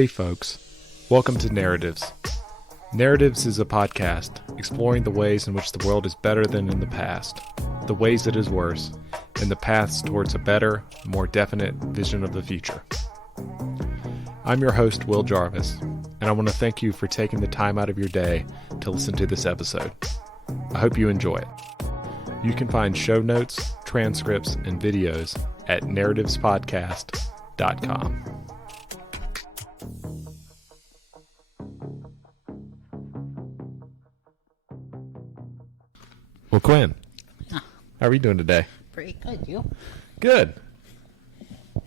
Hey folks, welcome to Narratives. Narratives is a podcast exploring the ways in which the world is better than in the past, the ways it is worse, and the paths towards a better, more definite vision of the future. I'm your host, Will Jarvis, and I want to thank you for taking the time out of your day to listen to this episode. I hope you enjoy it. You can find show notes, transcripts, and videos at narrativespodcast.com. Well, Quinn, how are you doing today? Pretty good, you? Good.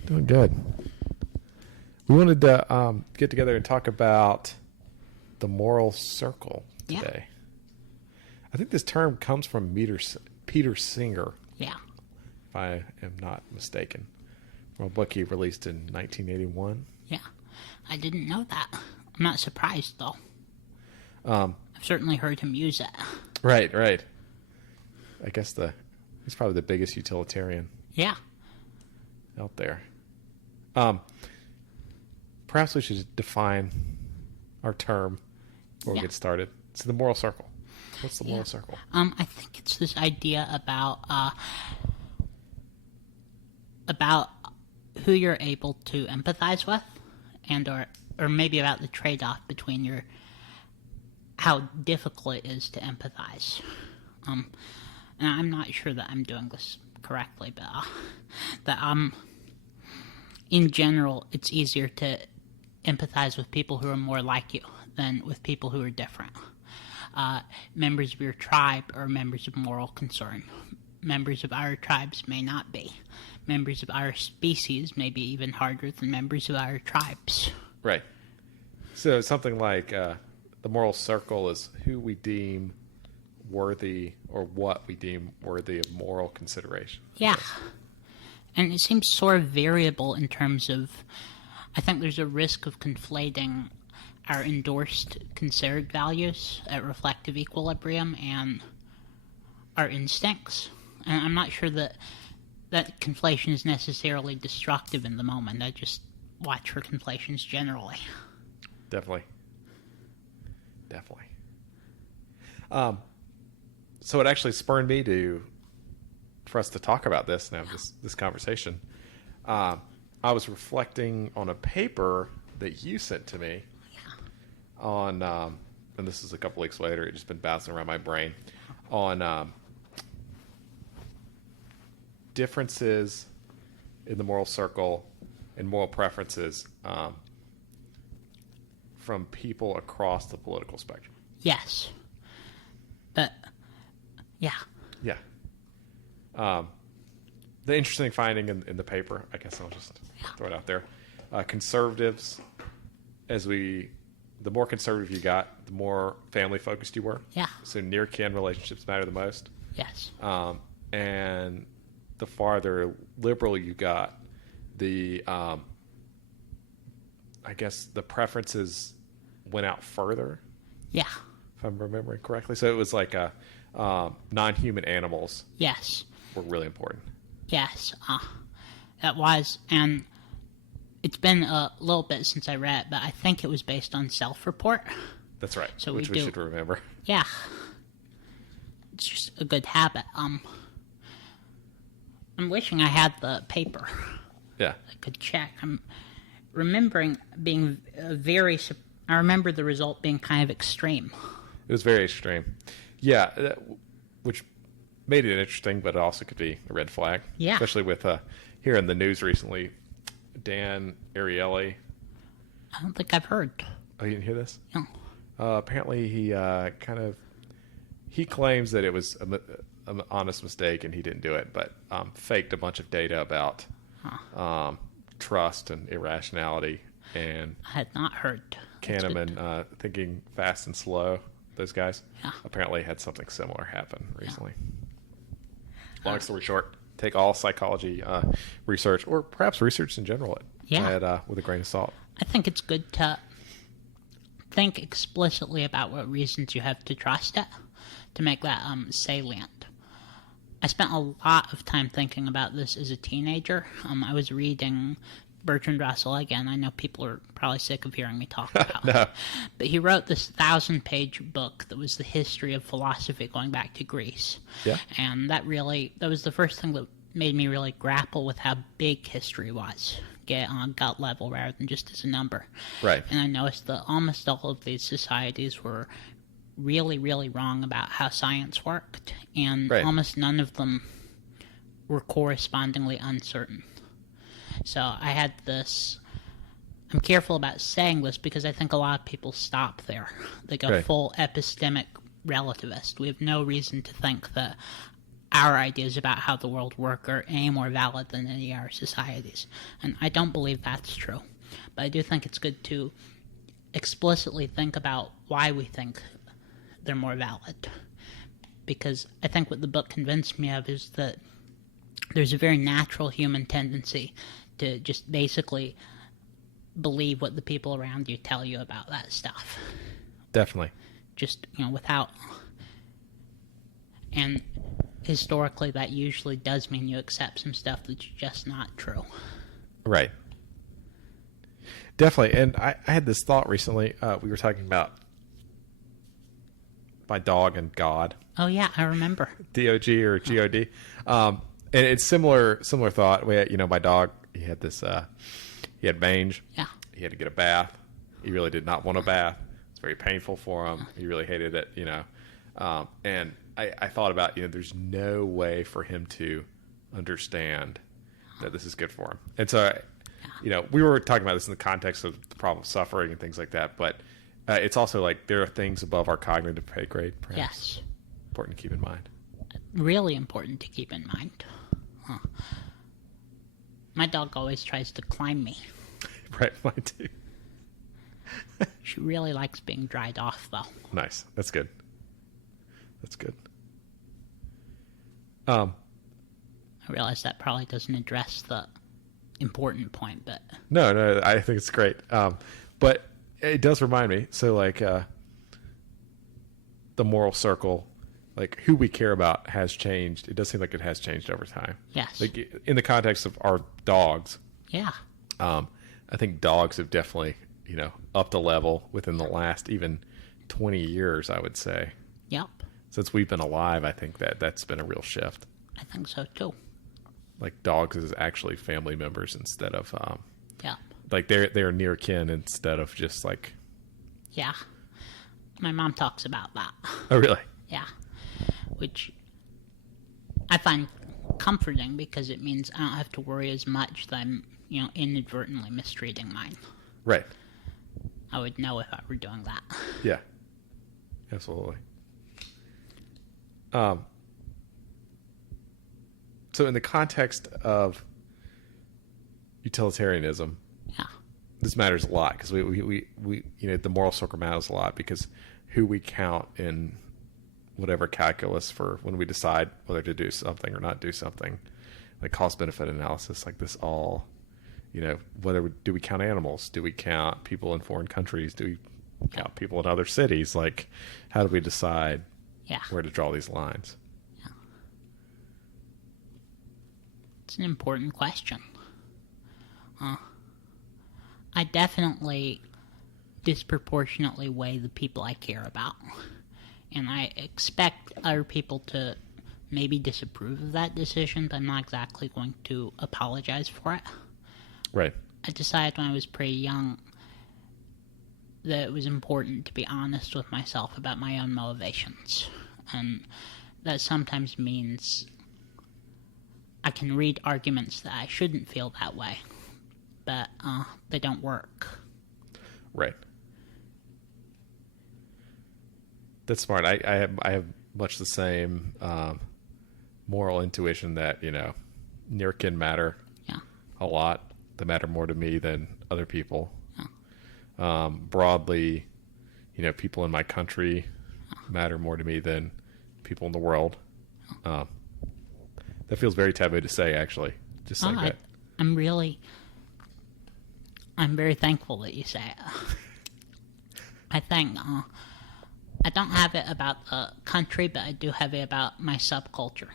Doing good. We wanted to get together and talk about the moral circle today. Yeah. I think this term comes from Peter Singer. Yeah. If I am not mistaken. From a book he released in 1981. Yeah. I didn't know that. I'm not surprised, though. I've certainly heard him use it. Right. I guess he's probably the biggest utilitarian. Yeah. Out there. Perhaps we should define our term before we get started. It's the moral circle. What's the moral circle? I think it's this idea about who you're able to empathize with, and or maybe about the trade-off between how difficult it is to empathize. And I'm not sure that I'm doing this correctly, but in general, it's easier to empathize with people who are more like you than with people who are different. Members of your tribe are members of moral concern. Members of our tribes may not be. Members of our species may be even harder than members of our tribes. Right. So something like the moral circle is who we deem worthy or what we deem worthy of moral consideration. Yeah. And it seems sort of variable in terms of, I think there's a risk of conflating our endorsed considered values at reflective equilibrium and our instincts. And I'm not sure that conflation is necessarily destructive in the moment. I just watch for conflations generally. Definitely. So it actually spurred me for us to talk about this and have this conversation. I was reflecting on a paper that you sent to me on, and this is a couple weeks later, it's just been bouncing around my brain, on differences in the moral circle and moral preferences from people across the political spectrum. Yes. But, yeah. Yeah. The interesting finding in the paper, I guess I'll just throw it out there. Conservatives, the more conservative you got, the more family focused you were. Yeah. So near kin relationships matter the most. Yes. And the farther liberal you got, I guess the preferences went out further. Yeah. If I'm remembering correctly. So it was like non-human animals. Yes. Were really important. Yes. That was, and it's been a little bit since I read it, but I think it was based on self-report. That's right. So which we should remember. Yeah. It's just a good habit. I'm wishing I had the paper. Yeah. I could check. I'm remembering being I remember the result being kind of extreme. It was very extreme. Yeah, which made it interesting, but it also could be a red flag. Yeah. Especially with here in the news recently, Dan Ariely. I don't think I've heard. Oh, you didn't hear this? No. Apparently he claims that it was an honest mistake and he didn't do it, but faked a bunch of data about trust and irrationality, and I had not heard. Kahneman thinking fast and slow. Those guys apparently had something similar happen recently. Long story short, take all psychology research, or perhaps research in general, with a grain of salt. I think it's good to think explicitly about what reasons you have to trust it to make that salient. I spent a lot of time thinking about this as a teenager. I was reading Bertrand Russell, again, I know people are probably sick of hearing me talk about No. him. But he wrote this 1,000-page book that was the history of philosophy going back to Greece. Yeah. And that was the first thing that made me really grapple with how big history was, get on gut level rather than just as a number. Right. And I noticed that almost all of these societies were really, really wrong about how science worked, and Right. almost none of them were correspondingly uncertain. So I had this... I'm careful about saying this because I think a lot of people stop there. They go Right. full epistemic relativist. We have no reason to think that our ideas about how the world works are any more valid than any of our societies. And I don't believe that's true. But I do think it's good to explicitly think about why we think they're more valid. Because I think what the book convinced me of is that there's a very natural human tendency to just basically believe what the people around you tell you about that stuff. Definitely. Just, without... And historically, that usually does mean you accept some stuff that's just not true. Right. Definitely. And I had this thought recently. We were talking about my dog and God. Oh, yeah, I remember. D-O-G or G-O-D. And it's similar thought. My dog, he had he had mange. Yeah. He had to get a bath. He really did not want a bath. It's very painful for him. He really hated it, And I thought about, there's no way for him to understand that this is good for him. And so, we were talking about this in the context of the problem of suffering and things like that. But it's also like there are things above our cognitive pay grade, perhaps. Yes. Important to keep in mind. Really important to keep in mind. Huh. My dog always tries to climb me. Right, mine too. She really likes being dried off, though. Nice. That's good. That's good. I realize that probably doesn't address the important point, but... No, I think it's great. But it does remind me, so the moral circle, who we care about has changed. It does seem like it has changed over time. Yes. In the context of our dogs. Yeah. I think dogs have definitely, upped a level within the last even 20 years, I would say. Yep. Since we've been alive, I think that's been a real shift. I think so, too. Dogs is actually family members instead of, Yeah. they're near kin instead of just Yeah. My mom talks about that. Oh, really? Yeah. Which I find comforting because it means I don't have to worry as much that I'm, inadvertently mistreating mine. Right. I would know if I were doing that. Yeah. Absolutely. So in the context of utilitarianism, Yeah. this matters a lot because we the moral circle matters a lot because who we count in whatever calculus for when we decide whether to do something or not do something, cost benefit analysis, this all, do we count animals? Do we count people in foreign countries? Do we count people in other cities? How do we decide Yeah. where to draw these lines? It's an important question. I definitely disproportionately weigh the people I care about. And I expect other people to maybe disapprove of that decision, but I'm not exactly going to apologize for it. Right. I decided when I was pretty young that it was important to be honest with myself about my own motivations. And that sometimes means I can read arguments that I shouldn't feel that way, but they don't work. Right. That's smart. I have much the same moral intuition that, near kin matter a lot. They matter more to me than other people. Broadly, people in my country matter more to me than people in the world. That feels very taboo to say, actually. Just saying that. I'm very thankful that you say it. I think I don't have it about the country, but I do have it about my subculture.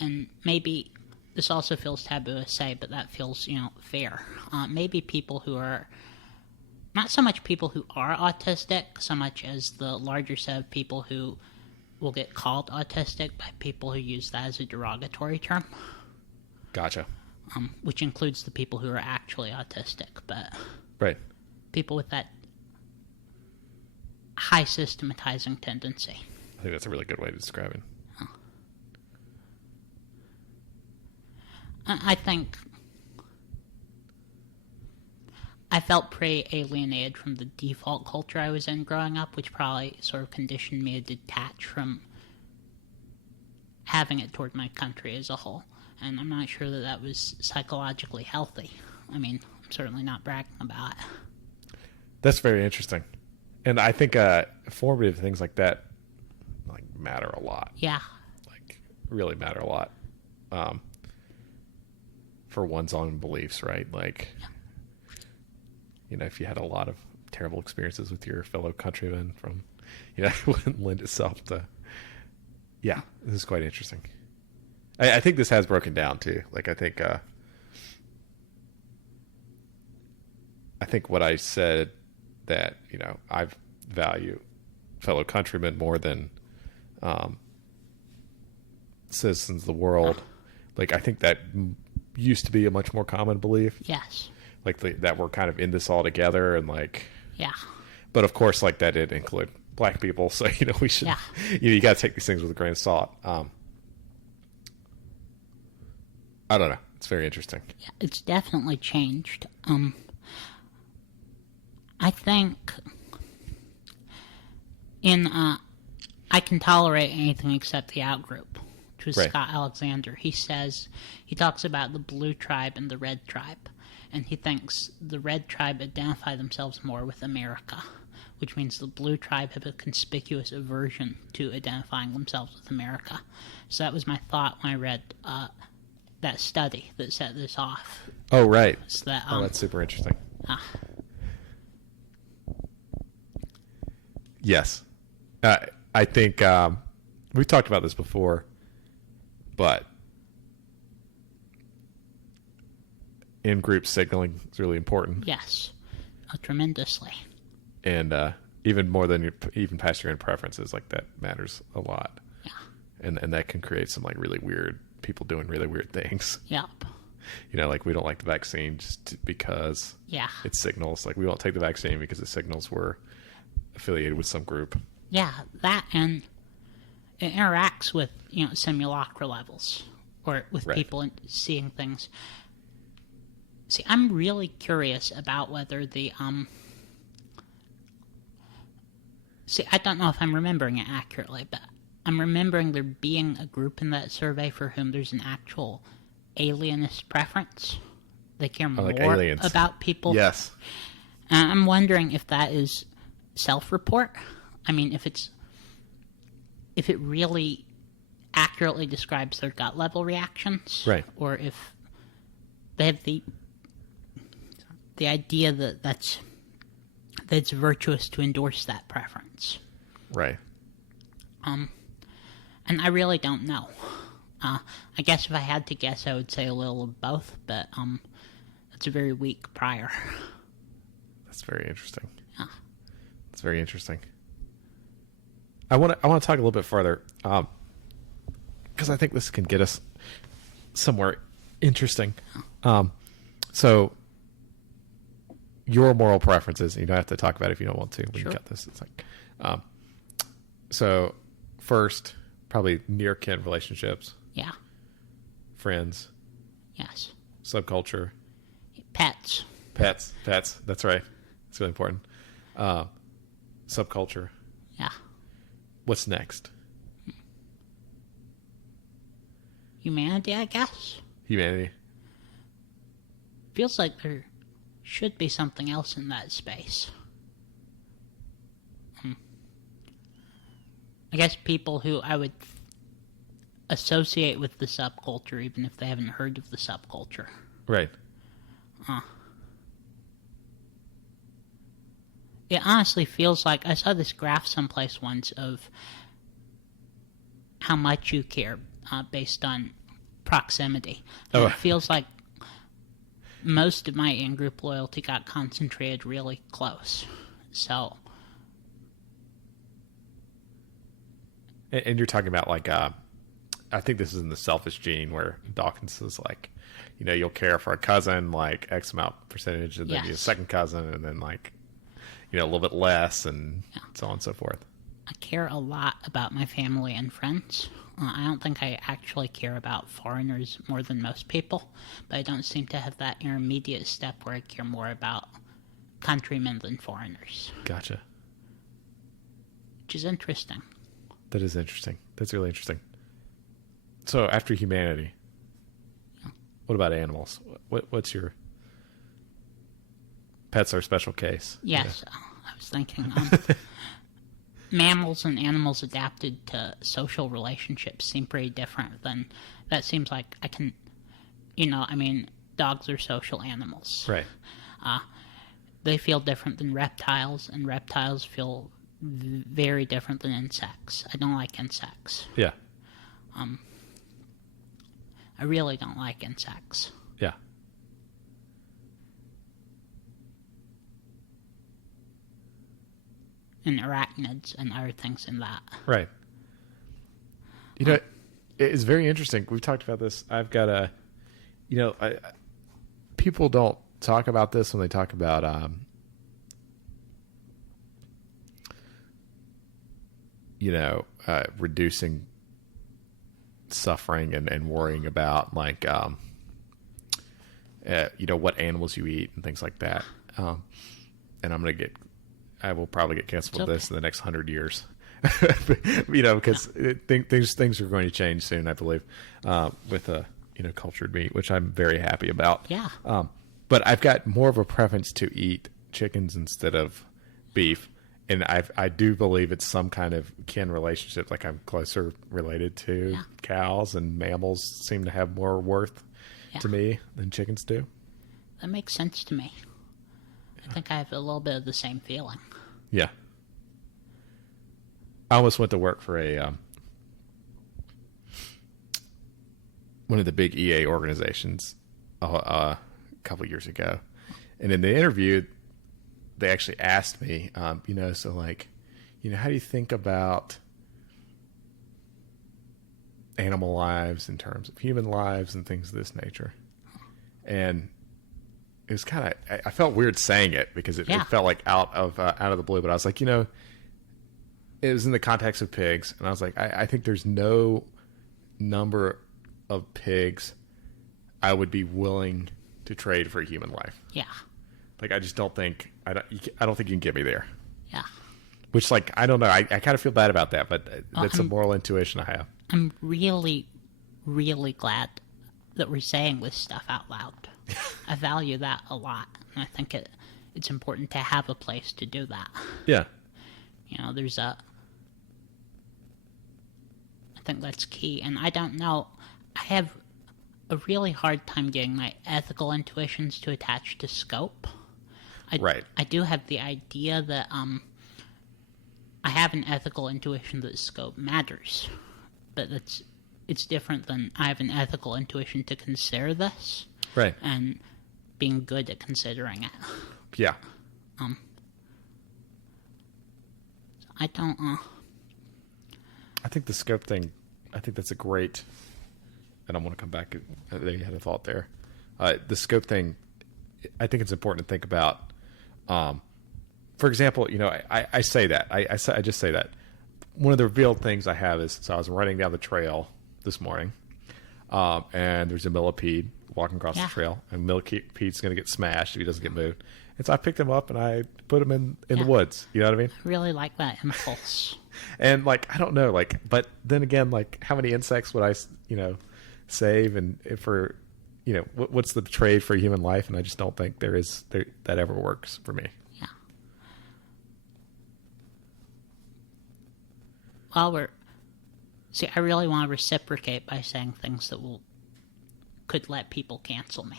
And maybe this also feels taboo to say, but that feels, fair. Maybe people who are, not so much people who are autistic, so much as the larger set of people who will get called autistic by people who use that as a derogatory term. Gotcha. Which includes the people who are actually autistic, but Right. people with that high systematizing tendency. I think that's a really good way to describe it. I think I felt pretty alienated from the default culture I was in growing up, which probably sort of conditioned me to detach from having it toward my country as a whole. And I'm not sure that that was psychologically healthy. I mean, I'm certainly not bragging about it. That's very interesting. And I think formative things like that matter a lot. Yeah. Really matter a lot. For one's own beliefs, right? If you had a lot of terrible experiences with your fellow countrymen from, it wouldn't lend itself to, this is quite interesting. I think this has broken down too. I think what I said that, I value fellow countrymen more than citizens of the world. I think that used to be a much more common belief. Yes. That we're kind of in this all together and Yeah. But of course, that did include black people. So, we should, you got to take these things with a grain of salt. I don't know. It's very interesting. Yeah, it's definitely changed. I think I Can Tolerate Anything Except the Outgroup, which was Right. Scott Alexander. He talks about the blue tribe and the red tribe, and he thinks the red tribe identify themselves more with America, which means the blue tribe have a conspicuous aversion to identifying themselves with America. So that was my thought when I read that study that set this off. Oh, right. So that, that's super interesting. Yes. I think we've talked about this before, but in-group signaling is really important. Yes, tremendously. And even more than even past your own preferences, that matters a lot. Yeah. And that can create some really weird people doing really weird things. Yep. We don't like the vaccine just because it signals. We won't take the vaccine because it signals we're affiliated with some group. Yeah, that, and it interacts with, simulacra levels, or with Right. people seeing things. See, I'm really curious about whether the, see, I don't know if I'm remembering it accurately, but I'm remembering there being a group in that survey for whom there's an actual alienist preference. They care more aliens. about people. Yes. And I'm wondering if that is self-report. I mean, if it really accurately describes their gut level reactions, Right. or if they have the idea that it's virtuous to endorse that preference. Right. And I really don't know. I guess if I had to guess, I would say a little of both, but that's a very weak prior. That's very interesting. Yeah. That's very interesting. I want to talk a little bit further, because I think this can get us somewhere interesting. So your moral preferences, you don't have to talk about it if you don't want to. When Sure. you got this, it's so first, probably near kin relationships, Yeah. friends, Yes. subculture, Pets. pets. That's right. It's really important. Subculture. Yeah. What's next? Humanity, I guess. Humanity. Feels like there should be something else in that space. I guess people who I would associate with the subculture, even if they haven't heard of the subculture. Right. It honestly feels like, I saw this graph someplace once of how much you care based on proximity. And it feels like most of my in-group loyalty got concentrated really close. So... And you're talking about, like, I think this is in the selfish gene where Dawkins is like, you know, you'll care for a cousin, like, X amount percentage, and then Yes. a second cousin, and then, like, you know, a little bit less, and so on and so forth. I care a lot about my family and friends. I don't think I actually care about foreigners more than most people, but I don't seem to have that intermediate step where I care more about countrymen than foreigners. Gotcha. Which is interesting. That is interesting. That's really interesting. So after humanity, what about animals? What's your... Pets are a special case. Yes, I was thinking mammals and animals adapted to social relationships seem pretty different than... That seems like I can... You know, I mean, dogs are social animals. Right. They feel different than reptiles, and reptiles feel very different than insects. I don't like insects. Yeah. I really don't like insects. Yeah. And arachnids and other things in that. Right. You know, it's very interesting. We've talked about this. I've got a, you know, people don't talk about this when they talk about, you know, reducing suffering and worrying about, like, you know, what animals you eat and things like that. And I will probably get canceled with this in the next 100 years. You know, because things are going to change soon, I believe, with you know, cultured meat, which I'm very happy about. Yeah. But I've got more of a preference to eat chickens instead of beef, and I do believe it's some kind of kin relationship. Like, I'm closer related to cows, and mammals seem to have more worth to me than chickens do. That makes sense to me. I think I have a little bit of the same feeling. Yeah. I almost went to work for one of the big EA organizations a couple years ago. And in the interview, they actually asked me, you know, so, like, you know, how do you think about animal lives in terms of human lives and things of this nature? And it was kind of, I felt weird saying it because it felt like out of the blue, but I was like, you know, it was in the context of pigs, and I was like, I think there's no number of pigs I would be willing to trade for a human life. Yeah. Like, I just don't think, I don't think you can get me there. Yeah. Which, like, I don't know, I kind of feel bad about that, but that's a moral intuition I have. I'm really, really glad that we're saying this stuff out loud. I value that a lot, and I think it's important to have a place to do that. Yeah. You know, I think that's key, and I don't know, I have a really hard time getting my ethical intuitions to attach to scope. I do have the idea that I have an ethical intuition that scope matters, but it's different than I have an ethical intuition to consider this. Right. And being good at considering it. Yeah. I don't, I think the scope thing, I think that's a great, and I want to come back, there you had a thought there. The scope thing, I think it's important to think about. For example, you know, I say that, I just say that. One of the revealed things I have is, so I was running down the trail this morning, and there's a millipede walking across the trail, and millipede's going to get smashed if he doesn't get moved. And so I picked him up and I put him in the woods. You know what I mean? I really like that impulse. And, like, I don't know, like, but then again, like, how many insects would I, you know, save, and for, you know, what's the trade for human life? And I just don't think that ever works for me. Yeah. Well, I really want to reciprocate by saying things that could let people cancel me.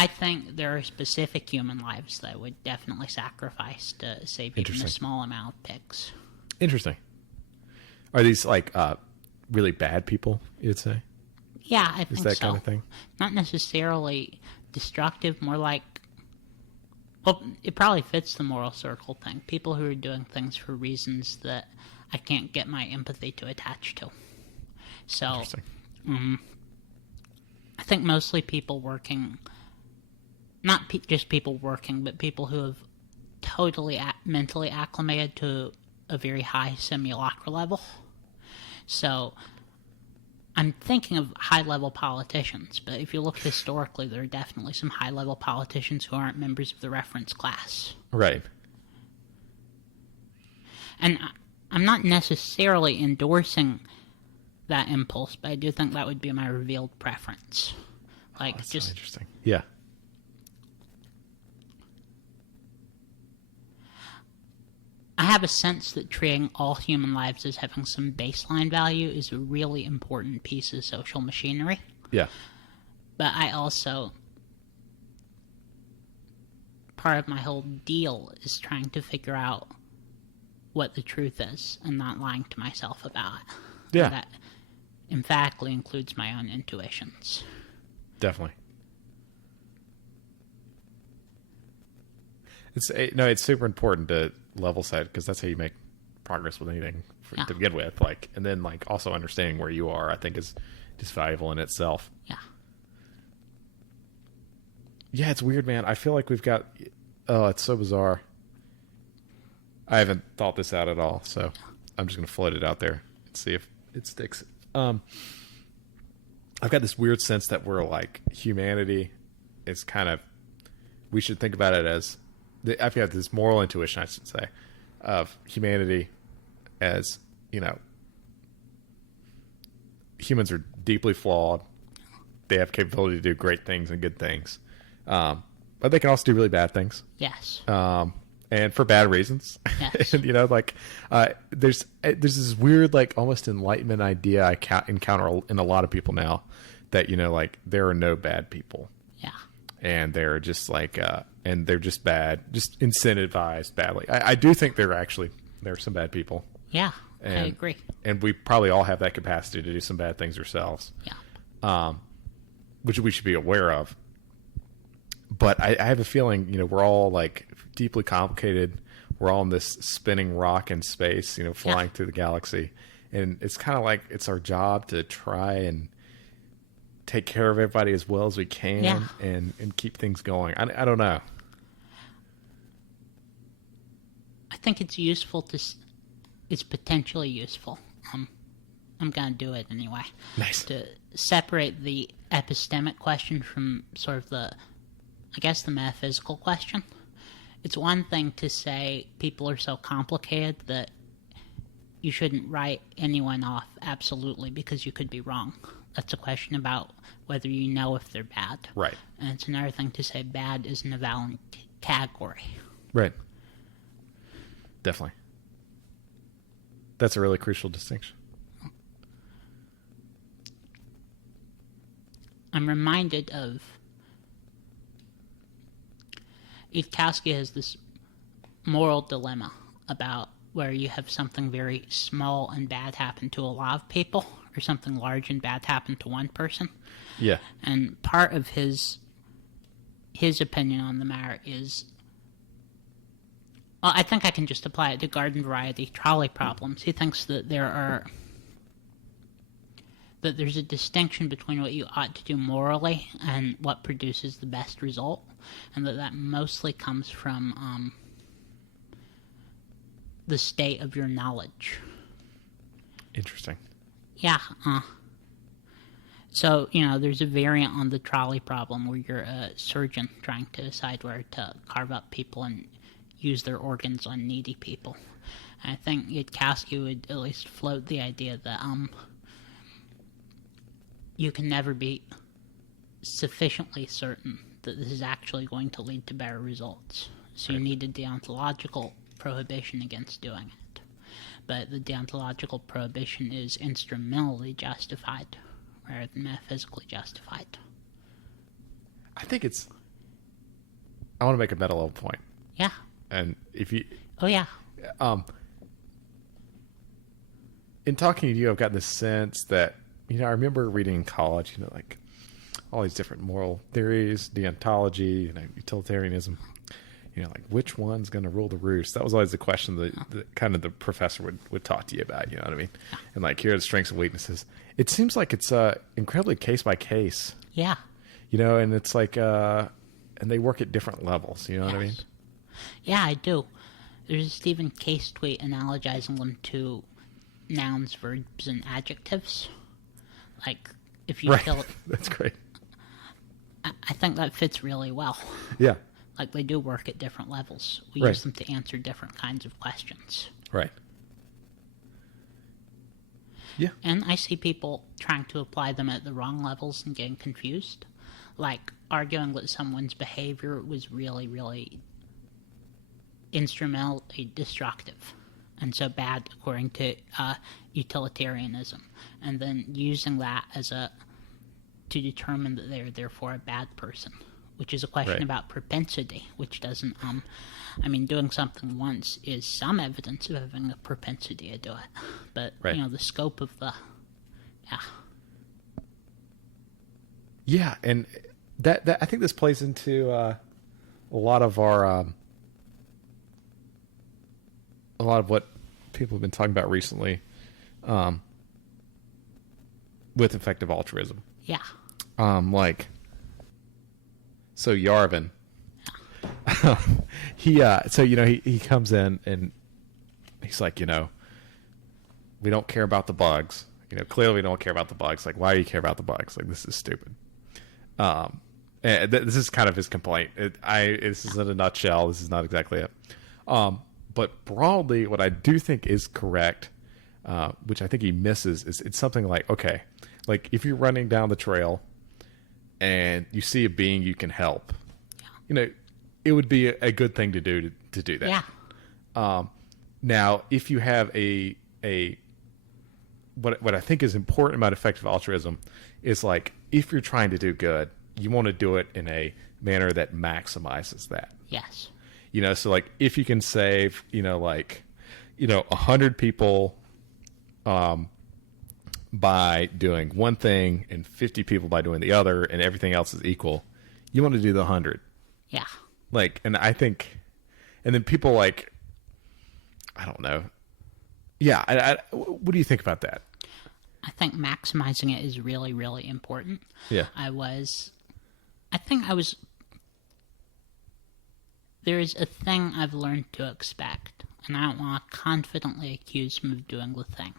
I think there are specific human lives that I would definitely sacrifice to save even a small amount of pigs. Interesting. Are these, like, really bad people, you'd say? Yeah, I think Is that so. kind of thing? Not necessarily destructive, more like, well, it probably fits the moral circle thing. People who are doing things for reasons that I can't get my empathy to attach to. So, Interesting. I think mostly people working, not just people working, but people who have totally mentally acclimated to a very high simulacra level. So, I'm thinking of high-level politicians, but if you look historically, there are definitely some high-level politicians who aren't members of the reference class. Right. And I'm not necessarily endorsing that impulse, but I do think that would be my revealed preference. Like, That's just so interesting. Yeah. I have a sense that treating all human lives as having some baseline value is a really important piece of social machinery. Yeah. But I also, part of my whole deal is trying to figure out what the truth is and not lying to myself about it. Yeah. And that emphatically includes my own intuitions. Definitely. It's super important to level set, because that's how you make progress with anything to begin with. Like, and then like also understanding where you are, I think, is just valuable in itself. Yeah. Yeah, it's weird, man. I feel like we've got. Oh, it's so bizarre. I haven't thought this out at all, so I'm just gonna float it out there and see if it sticks. I've got this weird sense that we're like humanity is kind of. We should think about it as. I've got this moral intuition, I should say, of humanity as, humans are deeply flawed. They have capability to do great things and good things. But they can also do really bad things. Yes. And for bad reasons. Yes. And, there's this weird, like, almost enlightenment idea I encounter in a lot of people now that, like, there are no bad people. Yeah. And they're just like, and they're just bad, just incentivized badly. I do think there are some bad people. Yeah, I agree. And we probably all have that capacity to do some bad things ourselves. Yeah. Which we should be aware of. But I have a feeling, we're all like deeply complicated. We're all in this spinning rock in space, flying through the galaxy. And it's kind of like it's our job to try and take care of everybody as well as we can and keep things going. I don't know. I think it's useful it's potentially useful. I'm going to do it anyway. Nice. To separate the epistemic question from sort of the metaphysical question. It's one thing to say people are so complicated that you shouldn't write anyone off absolutely because you could be wrong. That's a question about whether you know if they're bad. Right. And it's another thing to say bad is an invalid category. Right. Definitely. That's a really crucial distinction. I'm reminded of Itkowski has this moral dilemma about where you have something very small and bad happen to a lot of people, or something large and bad happen to one person. Yeah. And part of his opinion on the matter is, well, I think I can just apply it to garden variety trolley problems. He thinks that there's a distinction between what you ought to do morally and what produces the best result, and that mostly comes from the state of your knowledge. Interesting. Yeah. So, there's a variant on the trolley problem where you're a surgeon trying to decide where to carve up people and use their organs on needy people. And I think Itkowski would at least float the idea that you can never be sufficiently certain that this is actually going to lead to better results. So you need a deontological prohibition against doing it. But the deontological prohibition is instrumentally justified rather than metaphysically justified. I want to make a meta level point. Yeah. And if you... Oh, yeah. in talking to you, I've gotten this sense that, I remember reading in college, like all these different moral theories, deontology, utilitarianism, like which one's going to rule the roost? That was always the question that kind of the professor would talk to you about, you know what I mean? And like, here are the strengths and weaknesses. It seems like it's incredibly case by case. Yeah. And it's like, and they work at different levels, you know what I mean? Yeah, I do. There's a Stephen Case tweet analogizing them to nouns, verbs, and adjectives. Like, if you kill... That's great. I think that fits really well. Yeah. Like, they do work at different levels. We use them to answer different kinds of questions. Right. Yeah. And I see people trying to apply them at the wrong levels and getting confused. Like, arguing that someone's behavior was really, really instrumentally destructive and so bad according to utilitarianism, and then using that as to determine that they're therefore a bad person, which is a question about propensity, which doesn't doing something once is some evidence of having a propensity to do it, but the scope of the and that I think this plays into a lot of our a lot of what people have been talking about recently with effective altruism. Yeah. So Yarvin, he comes in and he's like, we don't care about the bugs. Clearly we don't care about the bugs. Like, why do you care about the bugs? Like, this is stupid. And this is kind of his complaint. This is in a nutshell. This is not exactly it. But broadly, what I do think is correct, which I think he misses, is it's something like, okay, like if you're running down the trail and you see a being you can help, it would be a good thing to do to do that. Yeah. Now, if you have what I think is important about effective altruism is, like, if you're trying to do good, you want to do it in a manner that maximizes that. Yes. So like if you can save, 100 people by doing one thing and 50 people by doing the other, and everything else is equal, you want to do the 100. Yeah. Like, and I think, and then people like, I don't know. Yeah. What do you think about that? I think maximizing it is really, really important. Yeah. There is a thing I've learned to expect, and I don't want to confidently accuse him of doing the thing.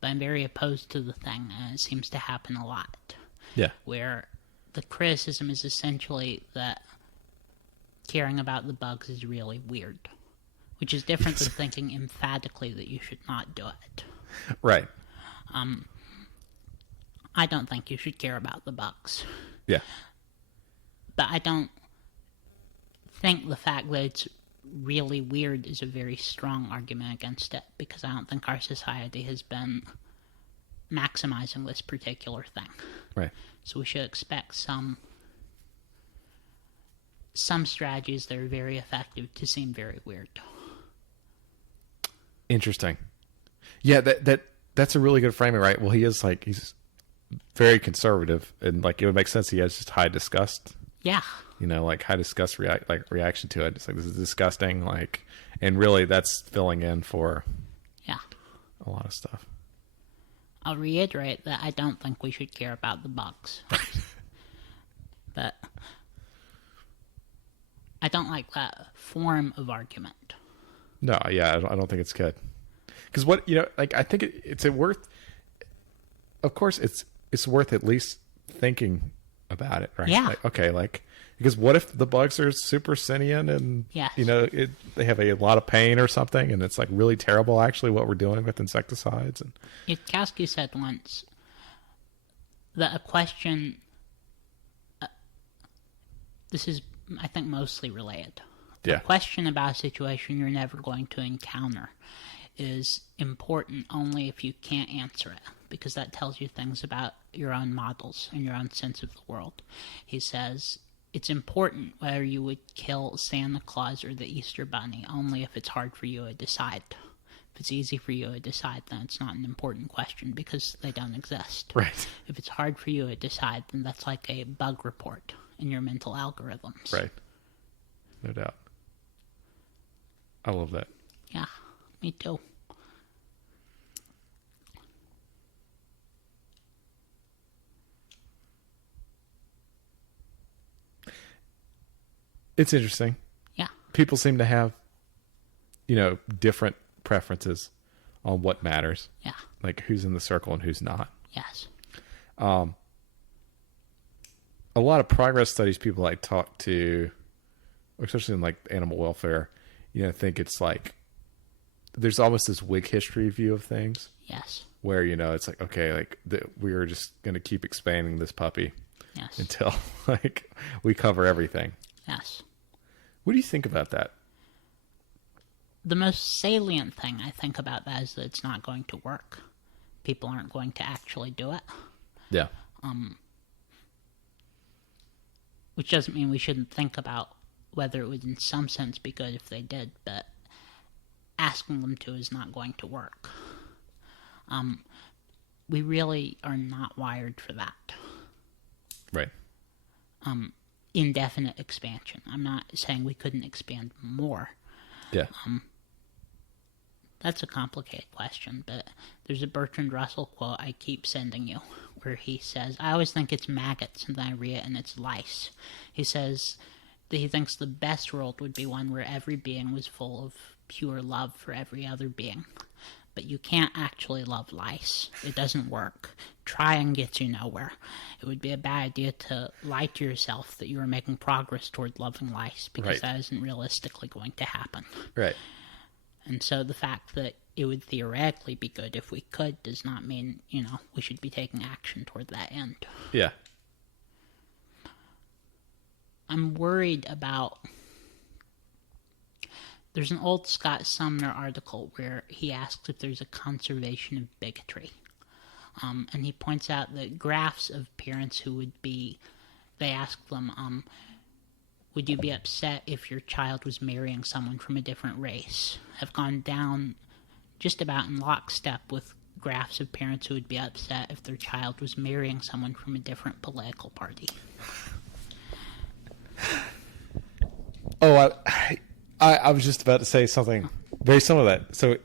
But I'm very opposed to the thing, and it seems to happen a lot. Yeah. Where the criticism is essentially that caring about the bugs is really weird, which is different than thinking emphatically that you should not do it. Right. I don't think you should care about the bugs. Yeah. But I don't think the fact that it's really weird is a very strong argument against it, because I don't think our society has been maximizing this particular thing. Right. So we should expect some strategies that are very effective to seem very weird. Interesting. Yeah, that's a really good framing, right? Well, he's very conservative, and like it would make sense he has just high disgust. Yeah. Like high disgust reaction to it. It's like, this is disgusting, like, and really that's filling in for a lot of stuff. I'll reiterate that I don't think we should care about the bugs. But I don't like that form of argument. No, yeah, I don't think it's good. Because I think it's worth. Of course, it's worth at least thinking about it, right? Yeah. Because what if the bugs are super sentient and yes. They have a lot of pain or something, and it's like really terrible actually what we're doing with insecticides. And Yudkowsky said once that a question. This is, I think, mostly related. Yeah. A question about a situation you're never going to encounter is important only if you can't answer it, because that tells you things about your own models and your own sense of the world. He says it's important whether you would kill Santa Claus or the Easter Bunny only if it's hard for you to decide, If it's easy for you to decide, then it's not an important question because they don't exist. Right. If it's hard for you to decide, then that's like a bug report in your mental algorithms. Right. No doubt. I love that. Yeah, me too. It's interesting. Yeah. People seem to have, different preferences on what matters. Yeah. Like who's in the circle and who's not. Yes. A lot of progress studies people I talk to, especially in like animal welfare, think it's like there's almost this Whig history view of things. Yes. Where, it's like, okay, like we're just going to keep expanding this puppy until like we cover everything. Yes. What do you think about that? The most salient thing I think about that is that it's not going to work. People aren't going to actually do it. Yeah. Which doesn't mean we shouldn't think about whether it would in some sense be good if they did, but asking them to is not going to work. We really are not wired for that. Right. Indefinite expansion. I'm not saying we couldn't expand more. Yeah. That's a complicated question, but there's a Bertrand Russell quote I keep sending you where he says, I always think it's maggots, and then I read it and it's lice. He says that he thinks the best world would be one where every being was full of pure love for every other being. But you can't actually love lice. It doesn't work. Trying gets you nowhere. It would be a bad idea to lie to yourself that you are making progress toward loving lice, because that isn't realistically going to happen. Right. And so the fact that it would theoretically be good if we could does not mean, we should be taking action toward that end. Yeah. I'm worried about... There's an old Scott Sumner article where he asks if there's a conservation of bigotry. And he points out that graphs of parents who would be... They ask them, would you be upset if your child was marrying someone from a different race? Have gone down just about in lockstep with graphs of parents who would be upset if their child was marrying someone from a different political party. Oh, I was just about to say something very similar to that. So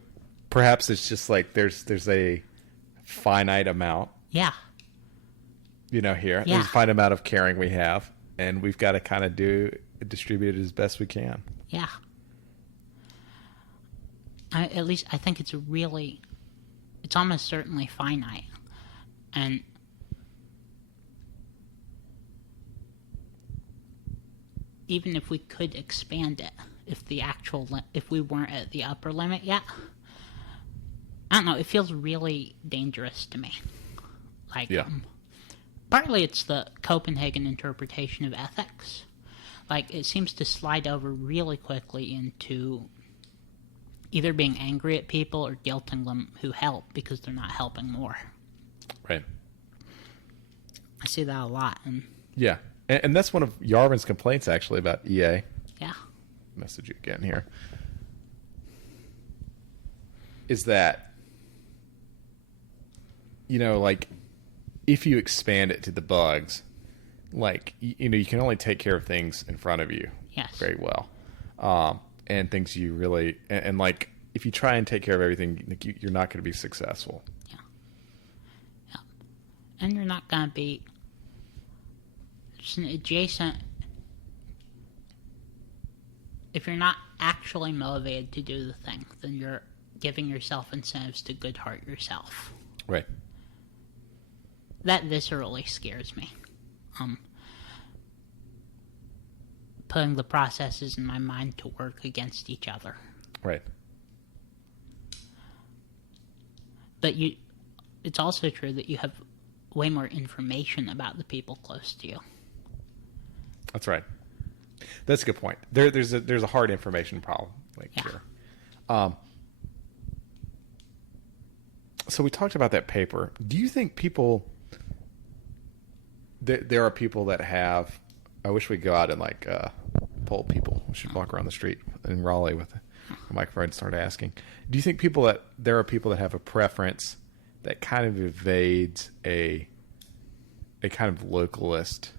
perhaps it's just like there's a finite amount. Yeah. Here. Yeah. There's a finite amount of caring we have, and we've got to kind of distribute it as best we can. Yeah. At least I think it's almost certainly finite. And even if we could expand it, if we weren't at the upper limit yet, I don't know, it feels really dangerous to me. Like, partly it's the Copenhagen interpretation of ethics. Like, it seems to slide over really quickly into either being angry at people or guilting them who help because they're not helping more. Right. I see that a lot. Yeah. And that's one of Yarvin's complaints, actually, about EA. Yeah. Message you again here. Is that, like, if you expand it to the bugs, like, you can only take care of things in front of you very well. And things you really, and like, if you try and take care of everything, you're not going to be successful. Yeah. Yeah. And you're not going to be just an adjacent. If you're not actually motivated to do the thing, then you're giving yourself incentives to good heart yourself. Right. That viscerally scares me. Putting the processes in my mind to work against each other. Right. But it's also true that you have way more information about the people close to you. That's right. That's a good point. There's a hard information problem here. So we talked about that paper. Do you think people... There are people that have... I wish we'd go out and poll people. We should walk around the street in Raleigh with the microphone and start asking. Do you think there are people that have a preference that kind of evades a kind of localist,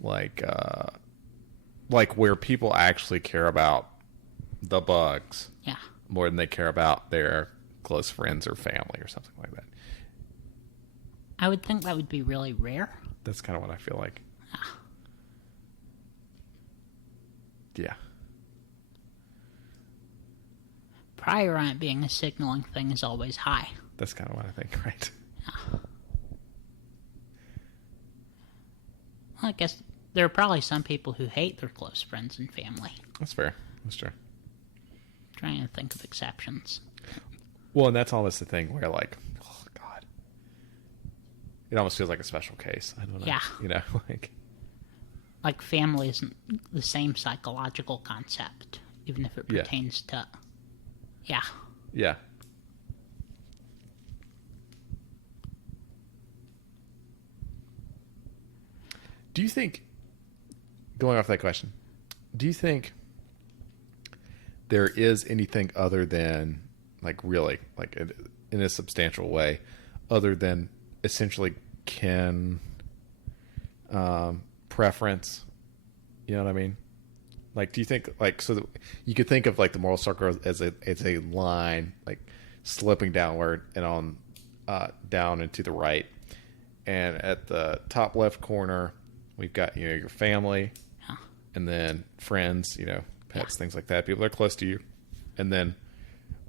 like where people actually care about the bugs more than they care about their close friends or family or something like that? I would think that would be really rare. That's kind of what I feel like. Yeah. Prior on it being a signaling thing is always high. That's kind of what I think, right? Yeah. Well, I guess there are probably some people who hate their close friends and family. That's fair. That's true. Trying to think of exceptions. Well, and that's almost the thing where, like, oh, God. It almost feels like a special case. I don't know. Yeah. You know, like family isn't the same psychological concept, even if it pertains to... Yeah. Yeah. Do you think, going off that question, do you think there is anything other than, like, really, like, in a substantial way, other than essentially kin, preference? You know what I mean? Like, do you think, like, so that you could think of, like, the moral circle as a line, like, slipping downward and on down and to the right, and at the top left corner we've got, you know, your family, and then friends, you know, pets, things like that, people that are close to you, and then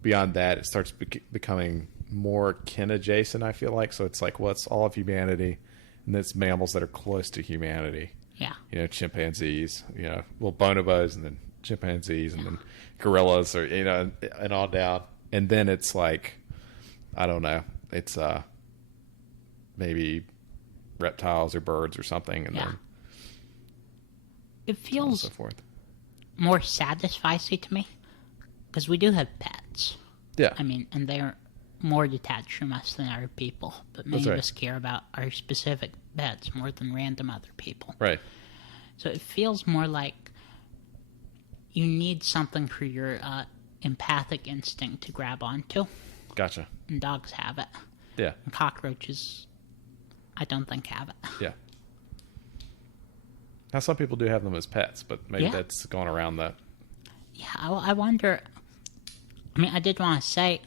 beyond that it starts becoming more kin adjacent, I feel like. So it's like, well, it's all of humanity, and it's mammals that are close to humanity. Yeah. You know, chimpanzees, you know, well, bonobos, and then chimpanzees, and then gorillas, or, you know, and all down. And then it's like, I don't know, it's maybe reptiles or birds or something, and then it feels so forth. More satisfying to me, because we do have pets. Yeah. I mean, and they're more detached from us than other people, but many of us care about our specific pets more than random other people. Right. So it feels more like you need something for your empathic instinct to grab onto. Gotcha. And dogs have it. Yeah. And cockroaches, I don't think have it. Yeah. Now, some people do have them as pets, but maybe that's going around the... Yeah, I wonder... I mean, I did want to say,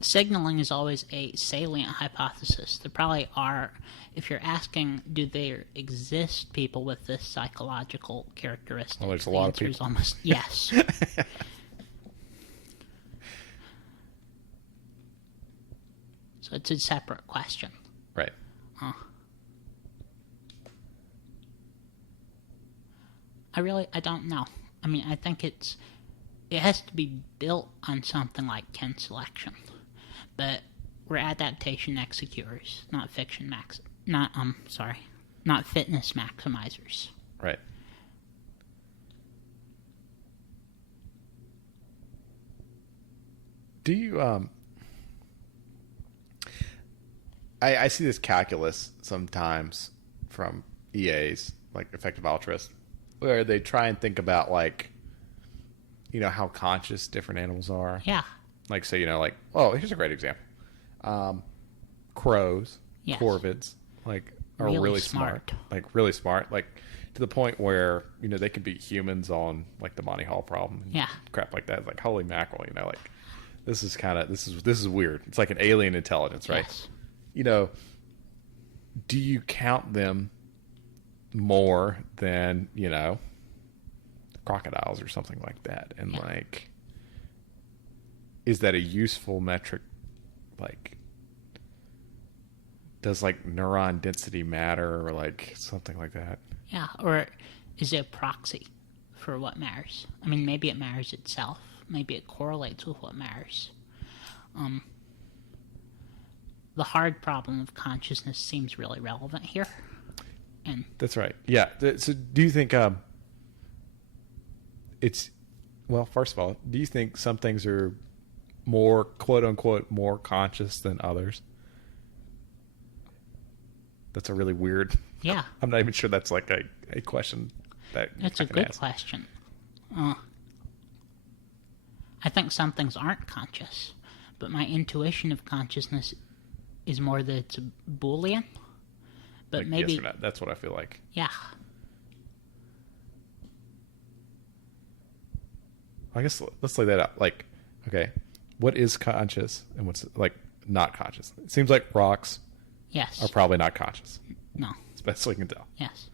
signaling is always a salient hypothesis. There probably are, if you're asking, do there exist people with this psychological characteristic? Well, there's a lot of people. The answer is almost yes. So it's a separate question. Right. I don't know. I mean, I think it has to be built on something like kin selection, but we're adaptation executors, not not fitness maximizers. Right. Do you I see this calculus sometimes from EAs, like effective altruists, where they try and think about, like, you know, how conscious different animals are. Yeah. Like, so, you know, like, oh, here's a great example. Crows, corvids, like, are really smart. Like, really smart. Like, to the point where, you know, they can beat humans on, like, the Monty Hall problem. And crap like that. It's like, holy mackerel, you know, like, this is weird. It's like an alien intelligence, right? Yes. You know, do you count them more than, you know, crocodiles or something like that? And like, is that a useful metric? Like, does, like, neuron density matter, or like something like that? Yeah, or is it a proxy for what matters? I mean, maybe it matters itself. Maybe it correlates with what matters. The hard problem of consciousness seems really relevant here. And that's right. Yeah. So do you think it's, well, first of all, do you think some things are more, quote unquote, more conscious than others? That's a really weird... Yeah. I'm not even sure that's like a question that that's I a can good ask. question. I think some things aren't conscious, but my intuition of consciousness is more that it's a Boolean. But like, maybe... yes or no. That's what I feel like. Yeah. I guess let's lay that out. Like, okay, what is conscious and what's, like, not conscious? It seems like rocks Yes. are probably not conscious. No. As best we can tell. Yes.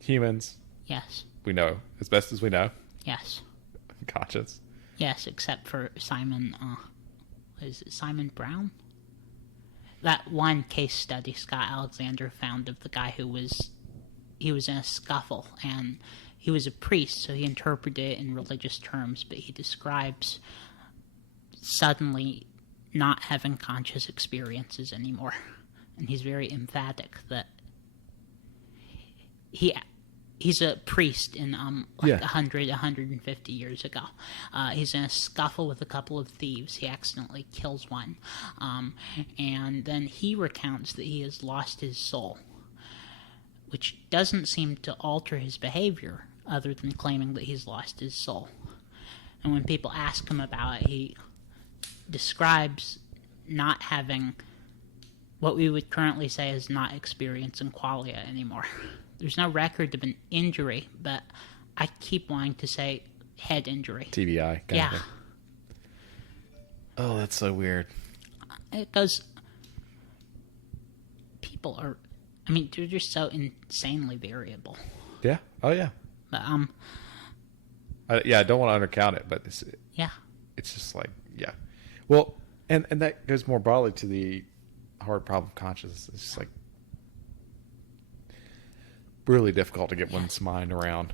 Humans, Yes. we know, as best as we know, Yes. conscious. Yes, except for Simon, is it Simon Brown? That one case study Scott Alexander found of the guy who was in a scuffle, and he was a priest, so he interpreted it in religious terms, but he describes suddenly not having conscious experiences anymore. And he's very emphatic that he's a priest in 150 years ago. He's in a scuffle with a couple of thieves. He accidentally kills one. And then he recounts that he has lost his soul, which doesn't seem to alter his behavior other than claiming that he's lost his soul. And when people ask him about it, he describes not having what we would currently say is not experiencing qualia anymore. There's no record of an injury, but I keep wanting to say head injury. TBI. Yeah. Of thing. Oh, that's so weird. It goes... People are... I mean, they're just so insanely variable. Yeah. Oh, yeah. But, I don't want to undercount it, but yeah. it's just like, yeah. Well, and that goes more broadly to the hard problem of consciousness. It's just like really difficult to get one's mind around.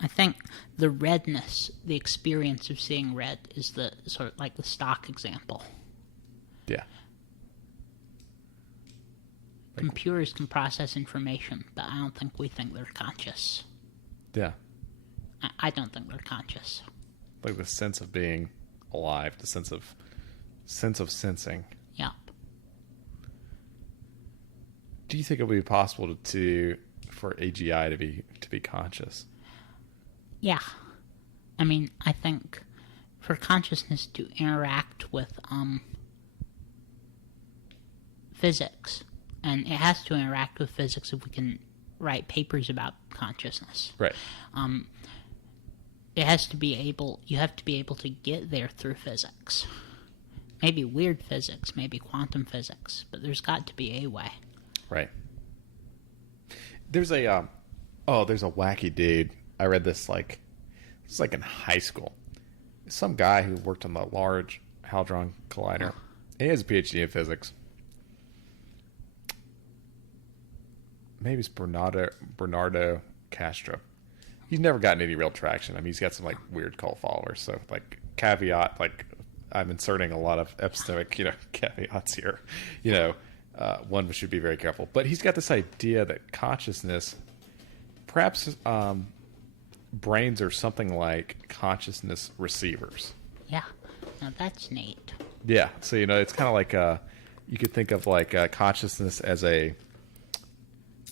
I think the redness, the experience of seeing red, is the sort of like the stock example. Yeah. Computers can process information, but I don't think we think they're conscious. Yeah. I don't think they're conscious. Like the sense of being alive, the sense of sensing. Yep. Do you think it would be possible for AGI to be conscious? Yeah. I mean, I think for consciousness to interact with physics, and it has to interact with physics if we can write papers about consciousness. Right. It has to be able, you have to be able to get there through physics. Maybe weird physics, maybe quantum physics, but there's got to be a way. Right. There's a wacky dude. I read this it's like in high school. Some guy who worked on the Large Hadron Collider. And he has a PhD in physics. Maybe it's Bernardo Castro. He's never gotten any real traction. I mean, he's got some weird cult followers. So caveat, I'm inserting a lot of epistemic, caveats here. One should be very careful. But he's got this idea that consciousness, perhaps brains are something like consciousness receivers. Yeah, now that's neat. Yeah, so it's kind of like you could think of consciousness as a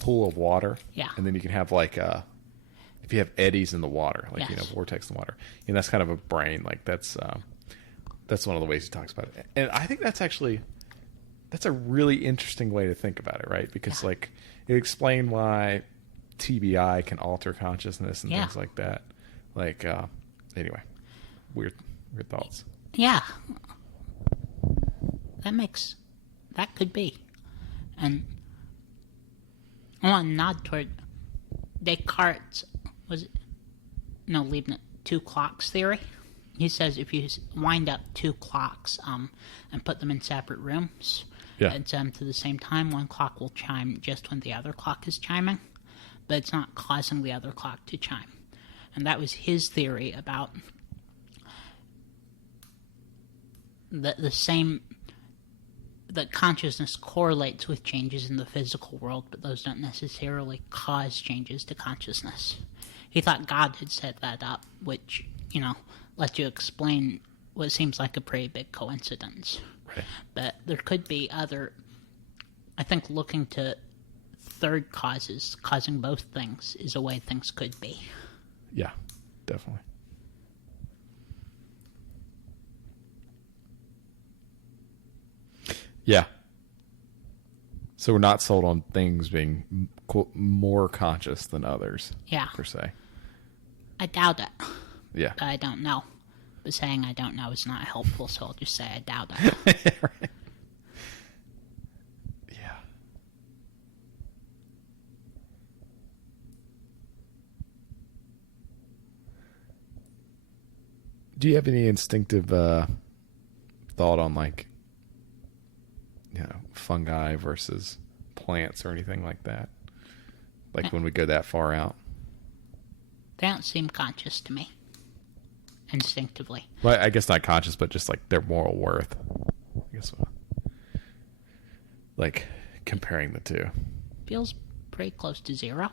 pool of water. Yeah. And then you can have if you have eddies in the water, yes. Vortex in the water, and that's kind of a brain. That's one of the ways he talks about it. And I think that's a really interesting way to think about it, right? Because it explains why TBI can alter consciousness and things like that. Anyway, weird thoughts. Yeah. That could be. And I want to nod toward Descartes' Leibniz, 2 clocks theory. He says if you wind up 2 clocks and put them in separate rooms and set them to the same time, one clock will chime just when the other clock is chiming, but it's not causing the other clock to chime. And that was his theory about that consciousness correlates with changes in the physical world, but those don't necessarily cause changes to consciousness. He thought God had set that up, which, lets you explain what seems like a pretty big coincidence. Right. But there could be other, I think looking to third causes causing both things is a way things could be. Yeah. definitely. Yeah. So we're not sold on things being, quote, more conscious than others. Yeah. Per se. I doubt it. Yeah. But I don't know. But saying I don't know is not helpful, so I'll just say I doubt it. Right. Yeah. Do you have any instinctive thought on, like, fungi versus plants or anything like that? Like when we go that far out? They don't seem conscious to me. Instinctively. Well, I guess not conscious, but just like their moral worth. I guess. Like comparing the two. Feels pretty close to zero.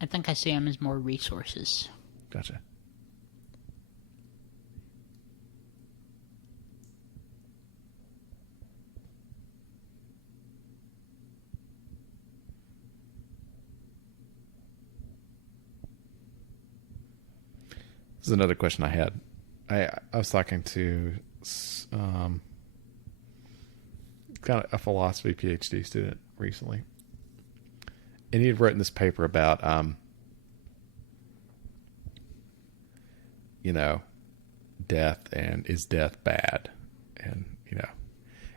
I think I see them as more resources. Gotcha. This is another question I had. I was talking to kind of a philosophy PhD student recently, and he had written this paper about death, and is death bad? And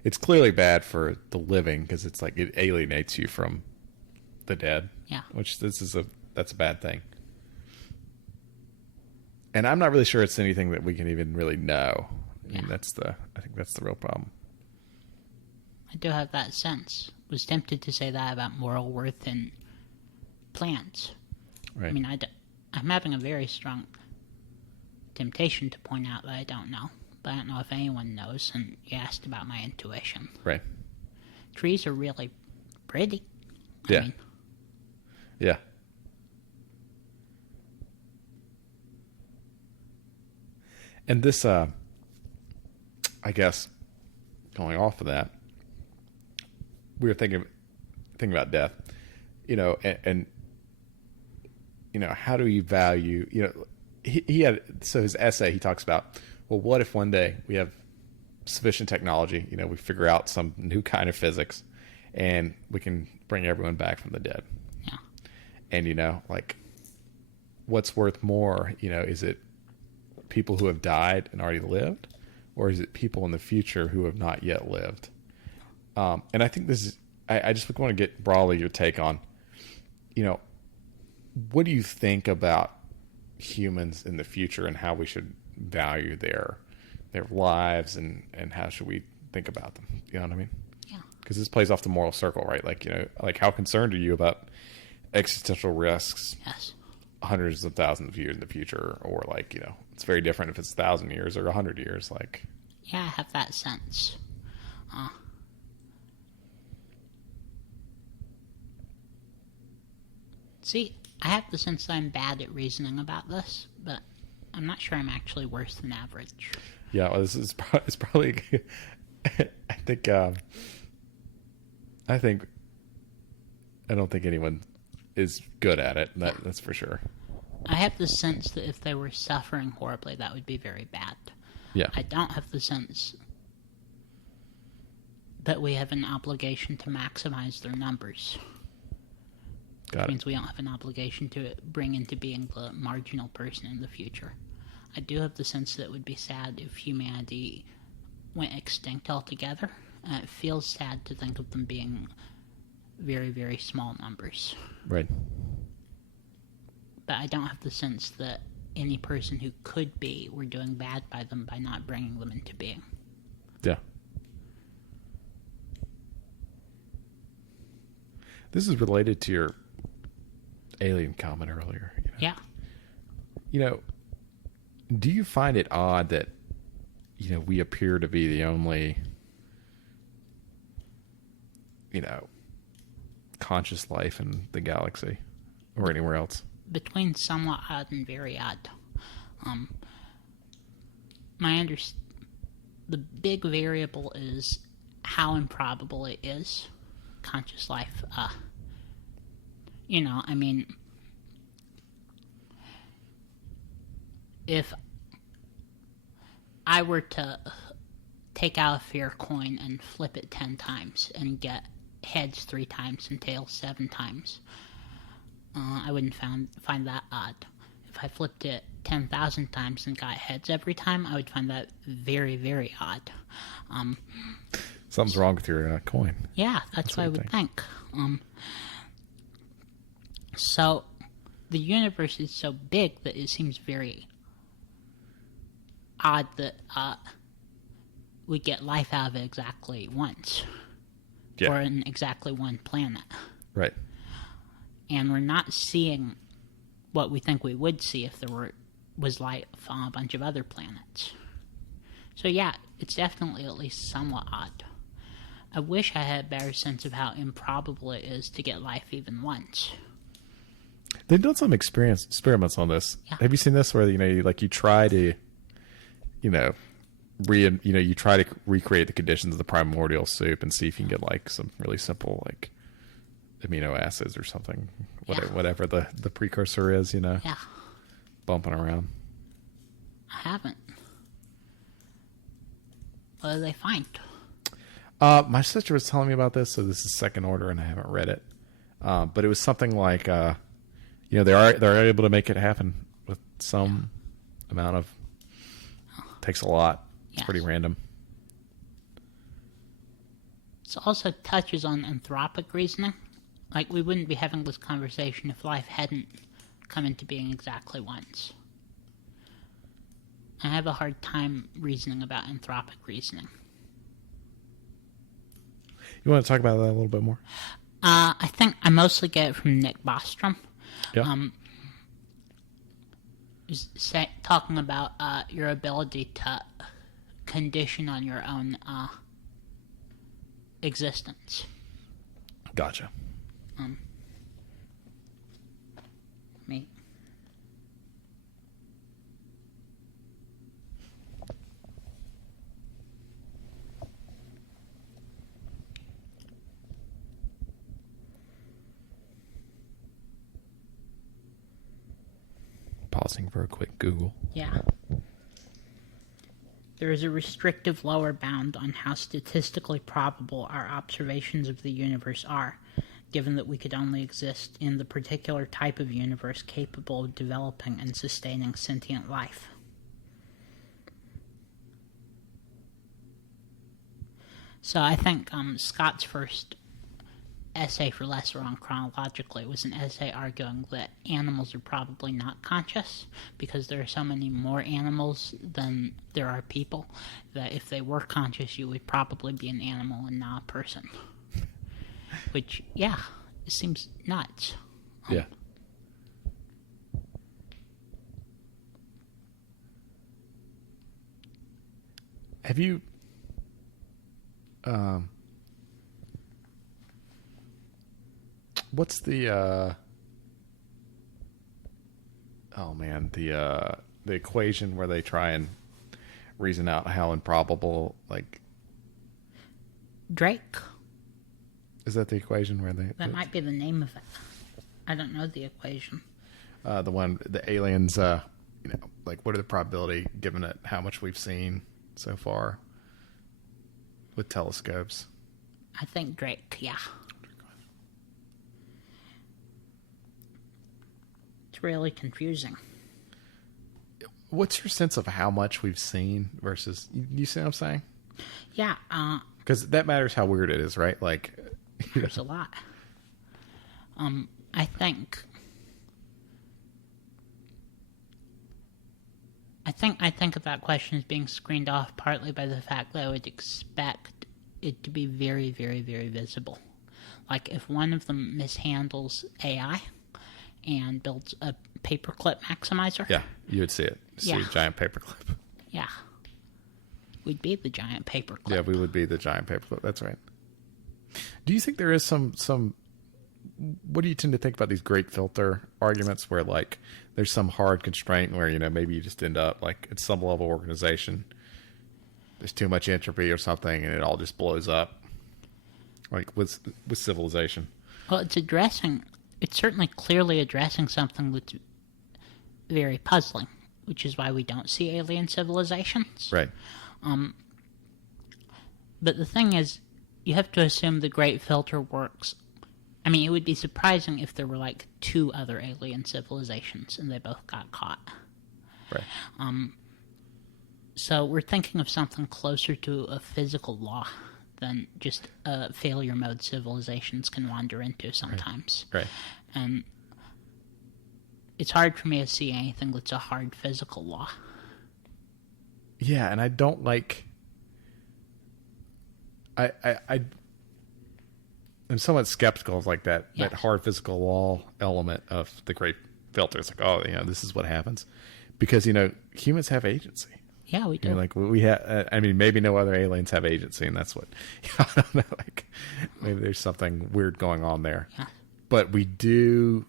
it's clearly bad for the living because it's like it alienates you from the dead. Yeah. Which that's a bad thing. And I'm not really sure it's anything that we can even really know. I mean, I think that's the real problem. I do have that sense. Was tempted to say that about moral worth in plants. Right. I mean, I'm having a very strong temptation to point out that I don't know. But I don't know if anyone knows, and you asked about my intuition. Right. Trees are really pretty. Yeah. Yeah. And this, I guess, going off of that, we were thinking about death, and how do you value, he had, so his essay, he talks about, well, what if one day we have sufficient technology, we figure out some new kind of physics and we can bring everyone back from the dead. Yeah. And, like, what's worth more, is it people who have died and already lived, or is it people in the future who have not yet lived? And I think this is, I just want to get broadly your take on, what do you think about humans in the future and how we should value their lives, and how should we think about them? You know what I mean? Yeah. Because this plays off the moral circle, right? Like, like how concerned are you about existential risks? Yes. Hundreds of thousands of years in the future, or like, it's very different if it's 1,000 years or 100 years. Like, yeah, I have that sense. See, I have the sense that I'm bad at reasoning about this, but I'm not sure I'm actually worse than average. Yeah, well, this is it's probably. I don't think anyone is good at it. That's for sure. I have the sense that if they were suffering horribly, that would be very bad. Yeah. I don't have the sense that we have an obligation to maximize their numbers. Got Which it. means we don't have an obligation to bring into being the marginal person in the future. I do have the sense that it would be sad if humanity went extinct altogether. It feels sad to think of them being very, very small numbers. Right. But I don't have the sense that any person who could be, we're doing bad by them by not bringing them into being. Yeah. This is related to your alien comment earlier. Yeah. Do you find it odd that, we appear to be the only, conscious life in the galaxy or anywhere else? Between somewhat odd and very odd. The big variable is how improbable it is. Conscious life. if I were to take out a fair coin and flip it 10 times and get heads 3 times and tails 7 times, I wouldn't find that odd. If I flipped it 10,000 times and got heads every time, I would find that very, very odd. Something's wrong with your coin. Yeah, that's what I would think. So, the universe is so big that it seems very odd that we get life out of it exactly once. Yeah. Or in exactly one planet. Right. And we're not seeing what we think we would see if there was life on a bunch of other planets. So yeah, it's definitely at least somewhat odd. I wish I had a better sense of how improbable it is to get life even once. They've done some experiments on this. Yeah. Have you seen this where you try to, you try to recreate the conditions of the primordial soup and see if you can get some really simple amino acids or something, whatever the precursor is, Yeah. bumping around. I haven't. What do they find? My sister was telling me about this, so this is second order, and I haven't read it. But it was something like, they're able to make it happen with some amount of. Takes a lot. It's pretty random. It also touches on anthropic reasoning. Like, we wouldn't be having this conversation if life hadn't come into being exactly once. I have a hard time reasoning about anthropic reasoning. You want to talk about that a little bit more? I think I mostly get it from Nick Bostrom. Yeah. Talking about your ability to condition on your own existence. Gotcha. Me. Pausing for a quick Google. Yeah. There is a restrictive lower bound on how statistically probable our observations of the universe are, given that we could only exist in the particular type of universe capable of developing and sustaining sentient life. So I think Scott's first essay for Less Wrong chronologically was an essay arguing that animals are probably not conscious because there are so many more animals than there are people that if they were conscious you would probably be an animal and not a person. Which, yeah, it seems nuts. Yeah. Have you what's the the equation where they try and reason out how improbable, Drake? Is that the equation where That might be the name of it. I don't know the equation. The aliens, what are the probability given it how much we've seen so far with telescopes? I think Drake, yeah. It's really confusing. What's your sense of how much we've seen versus, you see what I'm saying? Yeah. Because that matters how weird it is, right? There's a lot. I think of that question as being screened off partly by the fact that I would expect it to be very, very, very visible. Like if one of them mishandles AI and builds a paperclip maximizer. Yeah, you would see it. See a giant paperclip. Yeah. We'd be the giant paperclip. Yeah, we would be the giant paperclip. That's right. Do you think there is some what do you tend to think about these great filter arguments where there's some hard constraint where maybe you just end up at some level of organization there's too much entropy or something and it all just blows up with civilization? Well, it's certainly clearly addressing something that's very puzzling, which is why we don't see alien civilizations. Right. But the thing is, you have to assume the Great Filter works. I mean, it would be surprising if there were like 2 other alien civilizations and they both got caught. Right. So we're thinking of something closer to a physical law than just a failure mode civilizations can wander into sometimes. Right. And it's hard for me to see anything that's a hard physical law. Yeah, and I don't like... I'm somewhat skeptical of like that hard physical law element of the Great Filter. It's like, oh, this is what happens. Because, humans have agency. Yeah, we do. Like we have, maybe no other aliens have agency, and that's what, I don't know, like maybe there's something weird going on there. Yeah. But we do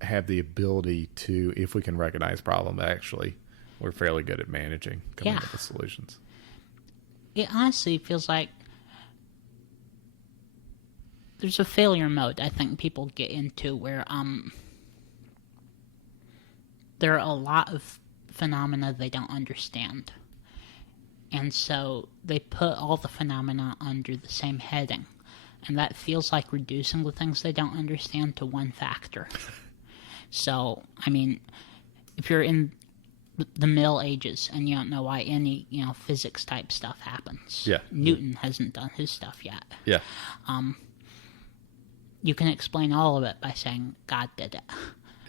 have the ability to, if we can recognize problem, actually, we're fairly good at managing, coming up with solutions. It honestly feels like there's a failure mode I think people get into where there are a lot of phenomena they don't understand. And so they put all the phenomena under the same heading. And that feels like reducing the things they don't understand to one factor. So, if you're in the Middle Ages and you don't know why any, physics type stuff happens. Yeah. Newton hasn't done his stuff yet. Yeah. You can explain all of it by saying God did it.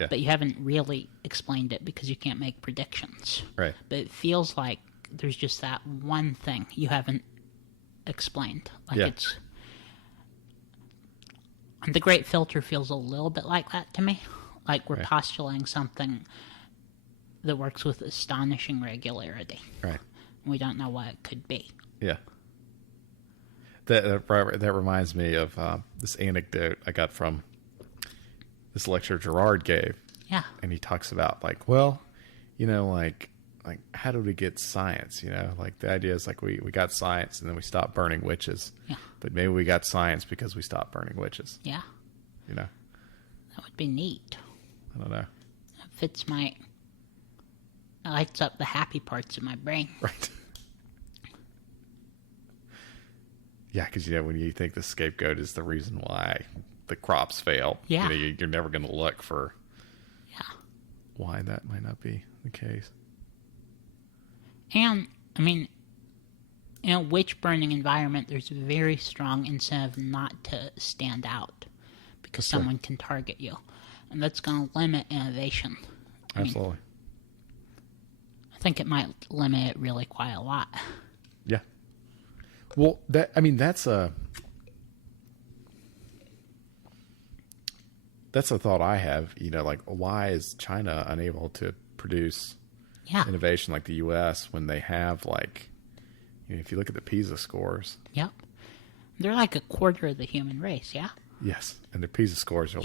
Yeah. But you haven't really explained it because you can't make predictions. Right. But it feels like there's just that one thing you haven't explained. It's... And the Great Filter feels a little bit like that to me. Like we're postulating something that works with astonishing regularity. Right. We don't know what it could be. Yeah. That reminds me of this anecdote I got from this lecture Gerard gave. Yeah. And he talks about like how do we get science? Like the idea is like we got science and then we stopped burning witches. Yeah. But maybe we got science because we stopped burning witches. Yeah. That would be neat. I don't know. It lights up the happy parts of my brain. Right. Yeah, because when you think the scapegoat is the reason why the crops fail, you're never going to look for why that might not be the case. And in a witch-burning environment, there's a very strong incentive not to stand out because someone can target you. And that's going to limit innovation. Absolutely. I think it might limit it really quite a lot. Yeah. Well, that's a thought I have, like why is China unable to produce innovation like the U.S. when they have if you look at the PISA scores. Yep. They're like a quarter of the human race, yeah? Yes. And their PISA scores are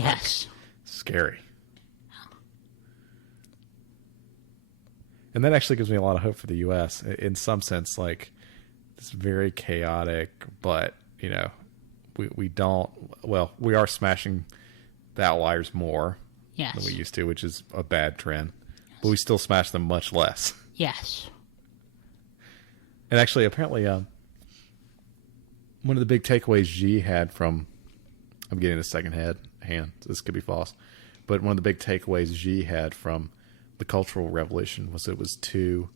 scary. And that actually gives me a lot of hope for the U.S. in some sense, like it's very chaotic, but we are smashing the outliers more than we used to, which is a bad trend. But we still smash them much less. Yes. And actually, apparently, one of the big takeaways Xi had from, I'm getting a second hand, so this could be false, but one of the big takeaways Xi had from the Cultural Revolution was it was too,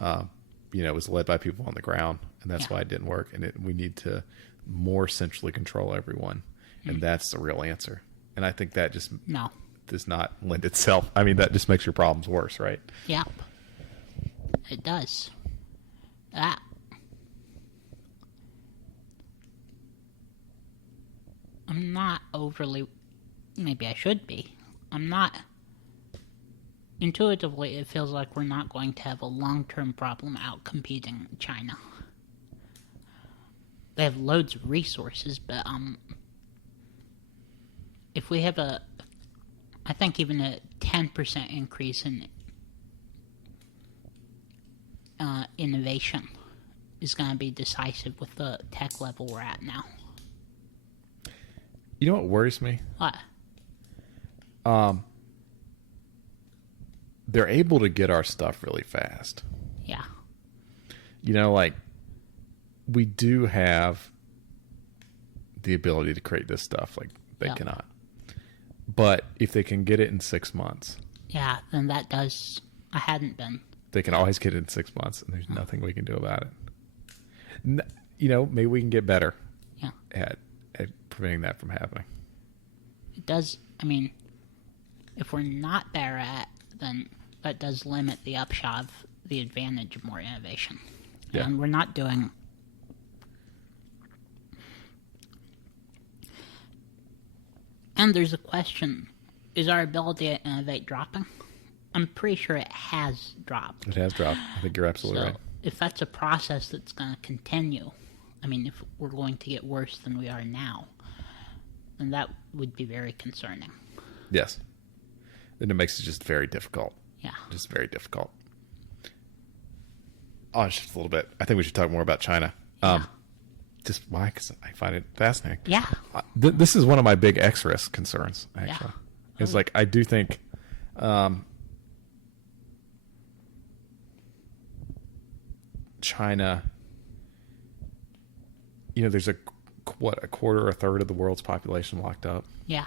it was led by people on the ground, and that's why it didn't work. And we need to more centrally control everyone, and that's the real answer. And I think that just does not lend itself. That just makes your problems worse, right? Yeah, it does. I'm not overly... Maybe I should be. I'm not... Intuitively, it feels like we're not going to have a long-term problem out-competing China. They have loads of resources, but if we have I think even a 10% increase in innovation is going to be decisive with the tech level we're at now. You know what worries me? What? they're able to get our stuff really fast. Yeah. You know, like, we do have the ability to create this stuff, like they cannot. But if they can get it in 6 months, then that does. I hadn't been. They can always get it in 6 months, and there's nothing we can do about it. You know, maybe we can get better at preventing that from happening. It does. I mean, if we're not better at it, then that does limit the upshot of the advantage of more innovation. Yeah. And we're not doing. And there's a question, is our ability to innovate dropping? I'm pretty sure it has dropped. It has dropped. I think you're absolutely right. If that's a process that's going to continue, I mean, if we're going to get worse than we are now, then that would be very concerning. Yes. Then it makes it just very difficult. Yeah. Just very difficult. Oh, just a little bit. I think we should talk more about China. Yeah. Just why? Because I find it fascinating. Yeah. This is one of my big X-risk concerns, actually. Yeah. It's like, I do think China, you know, there's a quarter or a third of the world's population locked up. Yeah.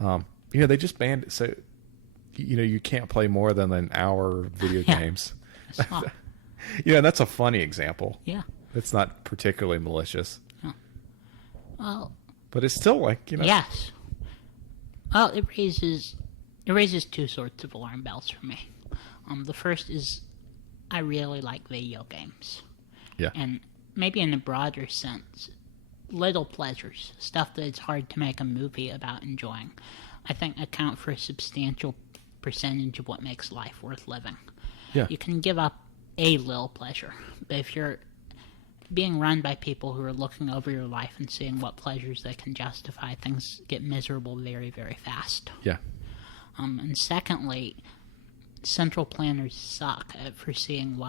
You know, they just banned it, so, you know, you can't play more than an hour video games. Yeah, that's a funny example. Yeah. It's not particularly malicious. Yeah. Well, but it's still like, you know. Yes. Well, it raises two sorts of alarm bells for me. The first is I really like video games. Yeah. And maybe in a broader sense, little pleasures, stuff that it's hard to make a movie about enjoying, I think account for a substantial percentage of what makes life worth living. Yeah. You can give up a little pleasure, but if you're being run by people who are looking over your life and seeing what pleasures they can justify, things get miserable very, very fast. Yeah. And secondly, central planners suck at foreseeing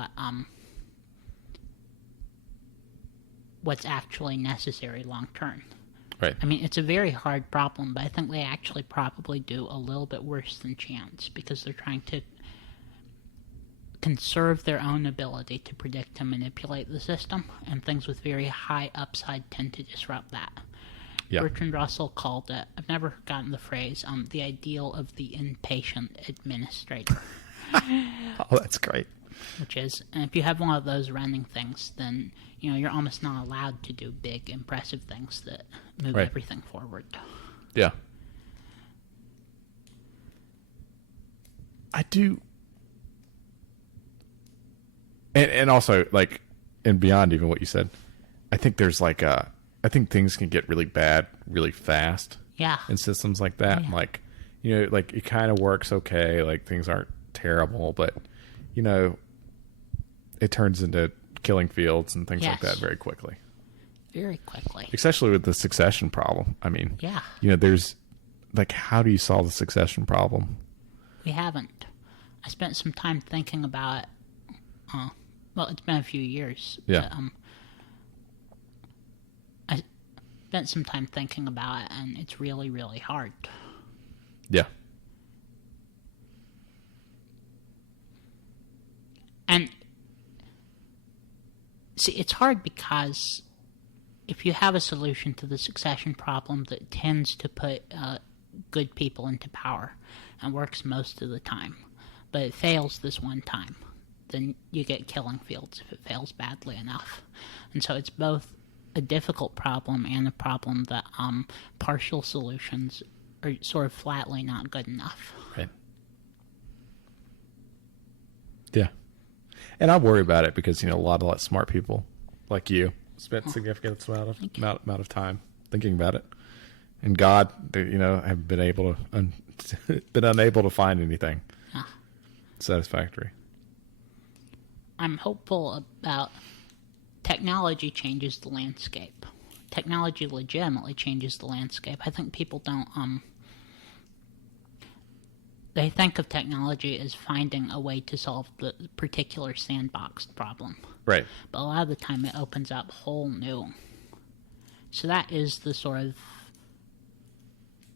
what's actually necessary long term. Right. I mean, it's a very hard problem, but I think they actually probably do a little bit worse than chance because they're trying to conserve their own ability to predict and manipulate the system, and things with very high upside tend to disrupt that. Yeah. Bertrand Russell called it, I've never forgotten the phrase, the ideal of the impatient administrator. Oh, that's great. Which is, and if you have one of those running things, then, you know, you're almost not allowed to do big, impressive things that move everything forward. Yeah. I do. And also, like, and beyond even what you said, I think there's like I think things can get really bad really fast. Yeah. In systems like that. Yeah. Like, you know, like it kind of works okay. Like things aren't terrible, but, you know, it turns into killing fields and things like that very quickly. Very quickly. Especially with the succession problem. I mean, you know, there's like, how do you solve the succession problem? We haven't. I spent some time thinking about it. Well, it's been a few years. Yeah. But, I spent some time thinking about it, and it's really, really hard. Yeah. And see, it's hard because if you have a solution to the succession problem that tends to put good people into power and works most of the time, but it fails this one time, then you get killing fields if it fails badly enough. And so it's both a difficult problem and a problem that partial solutions are sort of flatly not good enough. Right. Yeah. And I worry about it because, you know, a lot of smart people like you spent significant amount of time thinking about it. And God, they, you know, have been able to been unable to find anything satisfactory. I'm hopeful about technology changes the landscape. Technology legitimately changes the landscape. I think people don't they think of technology as finding a way to solve the particular sandbox problem. Right. But a lot of the time it opens up whole new. So that is the sort of,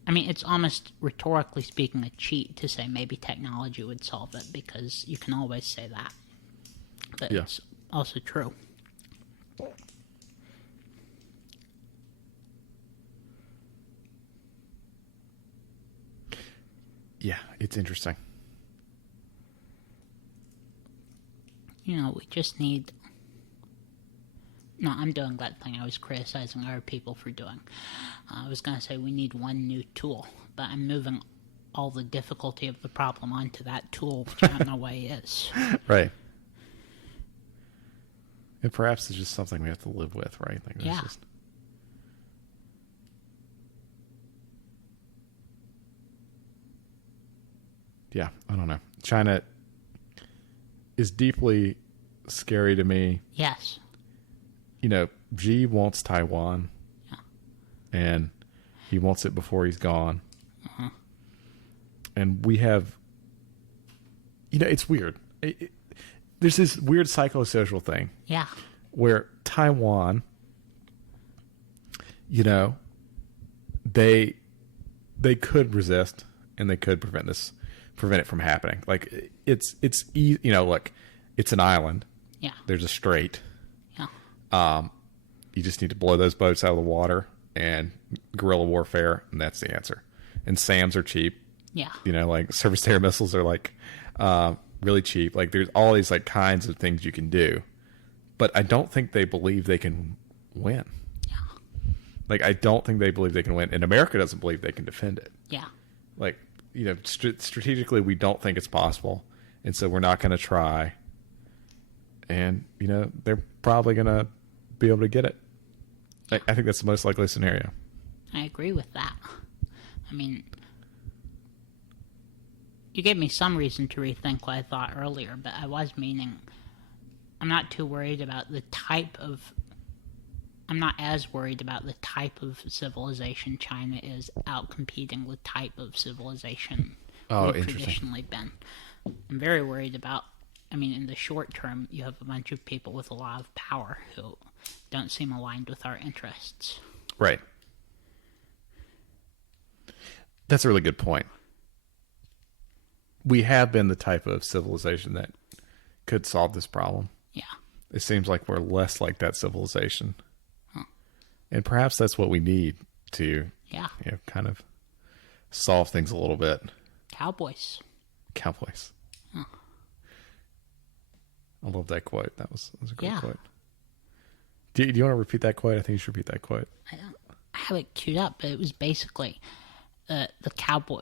I mean, it's almost rhetorically speaking a cheat to say maybe technology would solve it, because you can always say that. But Yeah. it's also true. Yeah, it's interesting. You know, we just need... No, I'm doing that thing I was criticizing other people for doing. I was going to say we need one new tool, but I'm moving all the difficulty of the problem onto that tool, which I don't know what it is. Right. And perhaps it's just something we have to live with, right? Like, Yeah. Just... Yeah, I don't know. China is deeply scary to me. Yes. You know, Xi wants Taiwan, and he wants it before he's gone. And we have, you know, it's weird. There's this weird psychosocial thing. Yeah. Where Taiwan, you know, they could resist and they could prevent it from happening. Like it's you know, look, it's an island. Yeah. There's a strait. Yeah. You just need to blow those boats out of the water and guerrilla warfare, and that's the answer. And SAMs are cheap. Yeah. You know, like surface to air missiles are like really cheap. Like there's all these like kinds of things you can do, but I don't think they believe they can win. Yeah. Like I don't think they believe they can win, and America doesn't believe they can defend it. Yeah. Like, you know, strategically we don't think it's possible, and so we're not going to try. And you know, they're probably going to be able to get it. I think that's the most likely scenario. I agree with that. I mean, you gave me some reason to rethink what I thought earlier, but I was meaning I'm not as worried about the type of civilization China is outcompeting the type of civilization we've traditionally been. I'm very worried about, I mean, in the short term, you have a bunch of people with a lot of power who don't seem aligned with our interests. Right. That's a really good point. We have been the type of civilization that could solve this problem. Yeah. It seems like we're less like that civilization. Huh. And perhaps that's what we need to, Yeah. you know, kind of solve things a little bit. Cowboys. Cowboys. Huh. I love that quote. That was a great Yeah. quote. Do you want to repeat that quote? I think you should repeat that quote. I have it queued up, but it was basically the cowboy.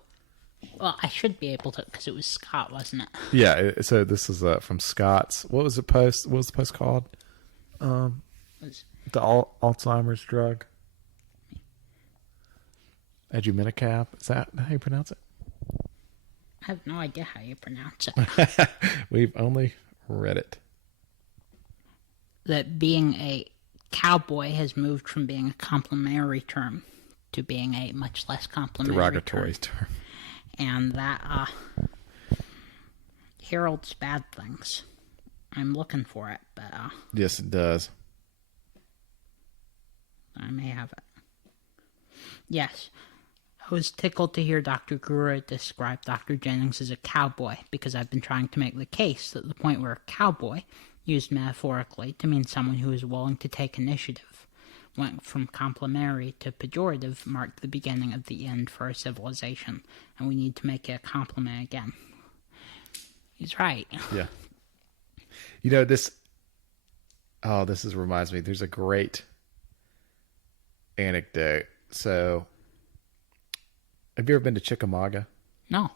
Well, I should be able to, because it was Scott, wasn't it? Yeah. So this is from Scott's. What was the post? What was the post called? The Alzheimer's drug. Aduminicab. Is that how you pronounce it? I have no idea how you pronounce it. We've only read it. That being a cowboy has moved from being a complimentary term to being a much less complimentary Derogatory term. And that heralds bad things. I'm looking for it, but Yes, it does. I may have it. Yes. I was tickled to hear Dr. Gura describe Dr. Jennings as a cowboy, because I've been trying to make the case that the point where a cowboy, used metaphorically to mean someone who is willing to take initiative, went from complimentary to pejorative, marked the beginning of the end for a civilization, and we need to make it a compliment again. He's right. Yeah. You know, this reminds me, there's a great anecdote. So, have you ever been to Chickamauga? No.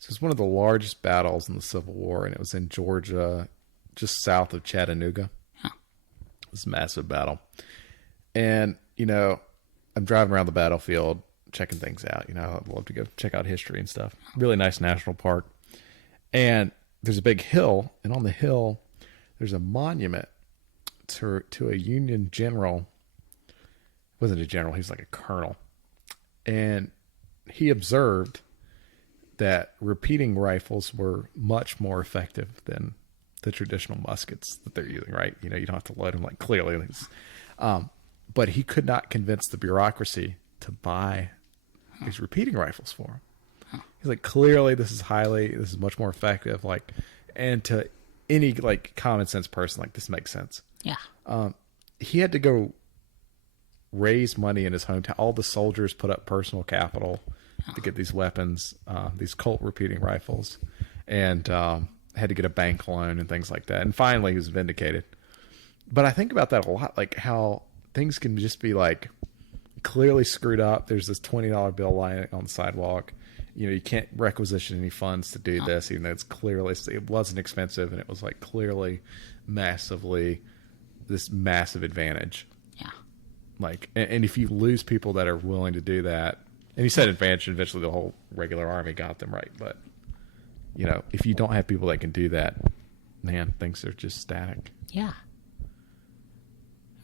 So it's one of the largest battles in the Civil War, and it was in Georgia, just south of Chattanooga. Huh. It was a massive battle. And, you know, I'm driving around the battlefield, checking things out. You know, I'd love to go check out history and stuff. Really nice national park. And there's a big hill, and on the hill, there's a monument to a Union general. He wasn't a general, he was like a colonel. And he observed that repeating rifles were much more effective than the traditional muskets that they're using, right? You know, you don't have to load them like clearly. But he could not convince the bureaucracy to buy these repeating rifles for him. He's like, clearly this is much more effective. Like, and to any like common sense person, like this makes sense. Yeah. He had to go raise money in his hometown. All the soldiers put up personal capital to get these weapons, these Colt repeating rifles, and had to get a bank loan and things like that. And finally, he was vindicated. But I think about that a lot, like how things can just be like clearly screwed up. There's this $20 bill lying on the sidewalk. You can't requisition any funds to do this, even though it wasn't expensive, and it was like clearly this massive advantage. Yeah. Like, and if you lose people that are willing to do that, and you said advantage, eventually the whole regular army got them right. But, if you don't have people that can do that, man, things are just static. Yeah.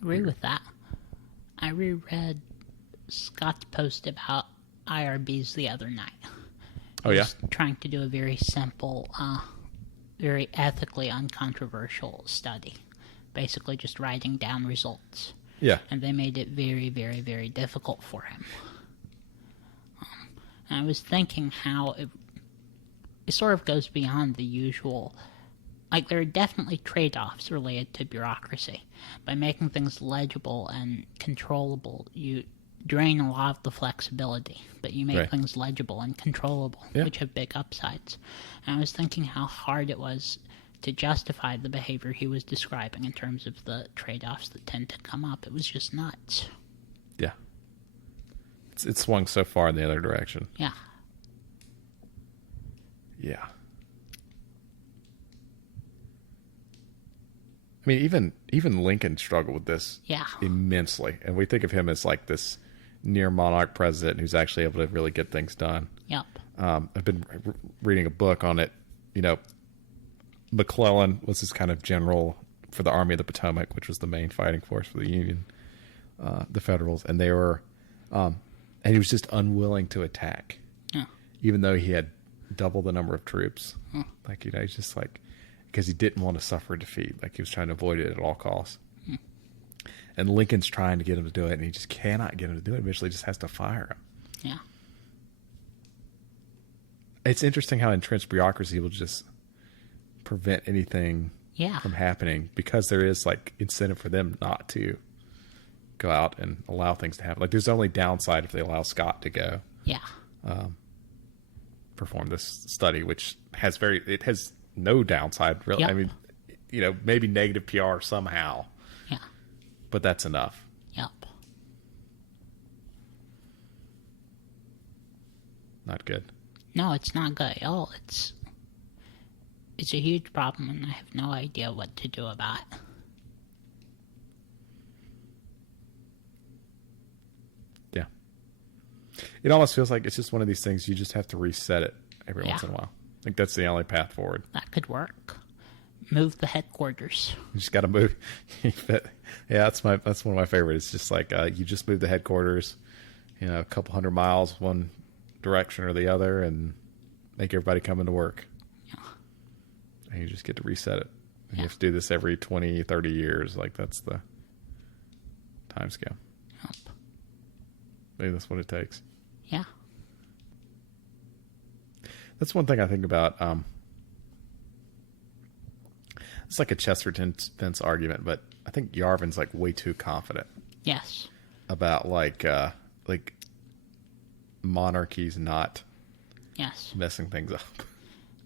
Agree with that. I reread Scott's post about IRBs the other night. Oh, yeah? Trying to do a very simple, very ethically uncontroversial study. Basically just writing down results. Yeah. And they made it very, very, very difficult for him. And I was thinking how it sort of goes beyond the usual. Like, there are definitely trade-offs related to bureaucracy. By making things legible and controllable, you drain a lot of the flexibility, but you make things legible and controllable, which have big upsides. And I was thinking how hard it was to justify the behavior he was describing in terms of the trade-offs that tend to come up. It was just nuts. Yeah. It swung so far in the other direction. Yeah. Yeah. I mean, even Lincoln struggled with this immensely. And we think of him as like this near monarch president who's actually able to really get things done. Yep. I've been reading a book on it. McClellan was this kind of general for the Army of the Potomac, which was the main fighting force for the Union, the Federals. And they were, and he was just unwilling to attack, even though he had double the number of troops. Like, he's just like, because he didn't want to suffer defeat. Like, he was trying to avoid it at all costs. And Lincoln's trying to get him to do it, and he just cannot get him to do it. Eventually, just has to fire him. Yeah. It's interesting how entrenched bureaucracy will just prevent anything from happening, because there is, like, incentive for them not to go out and allow things to happen. Like, there's only downside if they allow Scott to go. Yeah. Perform this study, which has no downside, really. Yep. I mean, maybe negative PR somehow. Yeah. But that's enough. Yep. Not good. No, it's not good at all. It's a huge problem, and I have no idea what to do about it. Yeah. It almost feels like it's just one of these things you just have to reset it every once in a while. I think that's the only path forward. That could work. Move the headquarters. You just got to move. Yeah, that's one of my favorites. It's just like you just move the headquarters, a couple 100 miles one direction or the other, and make everybody come into work. Yeah. And you just get to reset it. And you have to do this every 20, 30 years. Like, that's the time scale. Yep. Maybe that's what it takes. Yeah. That's one thing I think about. It's like a Chesterton-Spence argument, but I think Yarvin's like way too confident. Yes. About like monarchies not messing things up.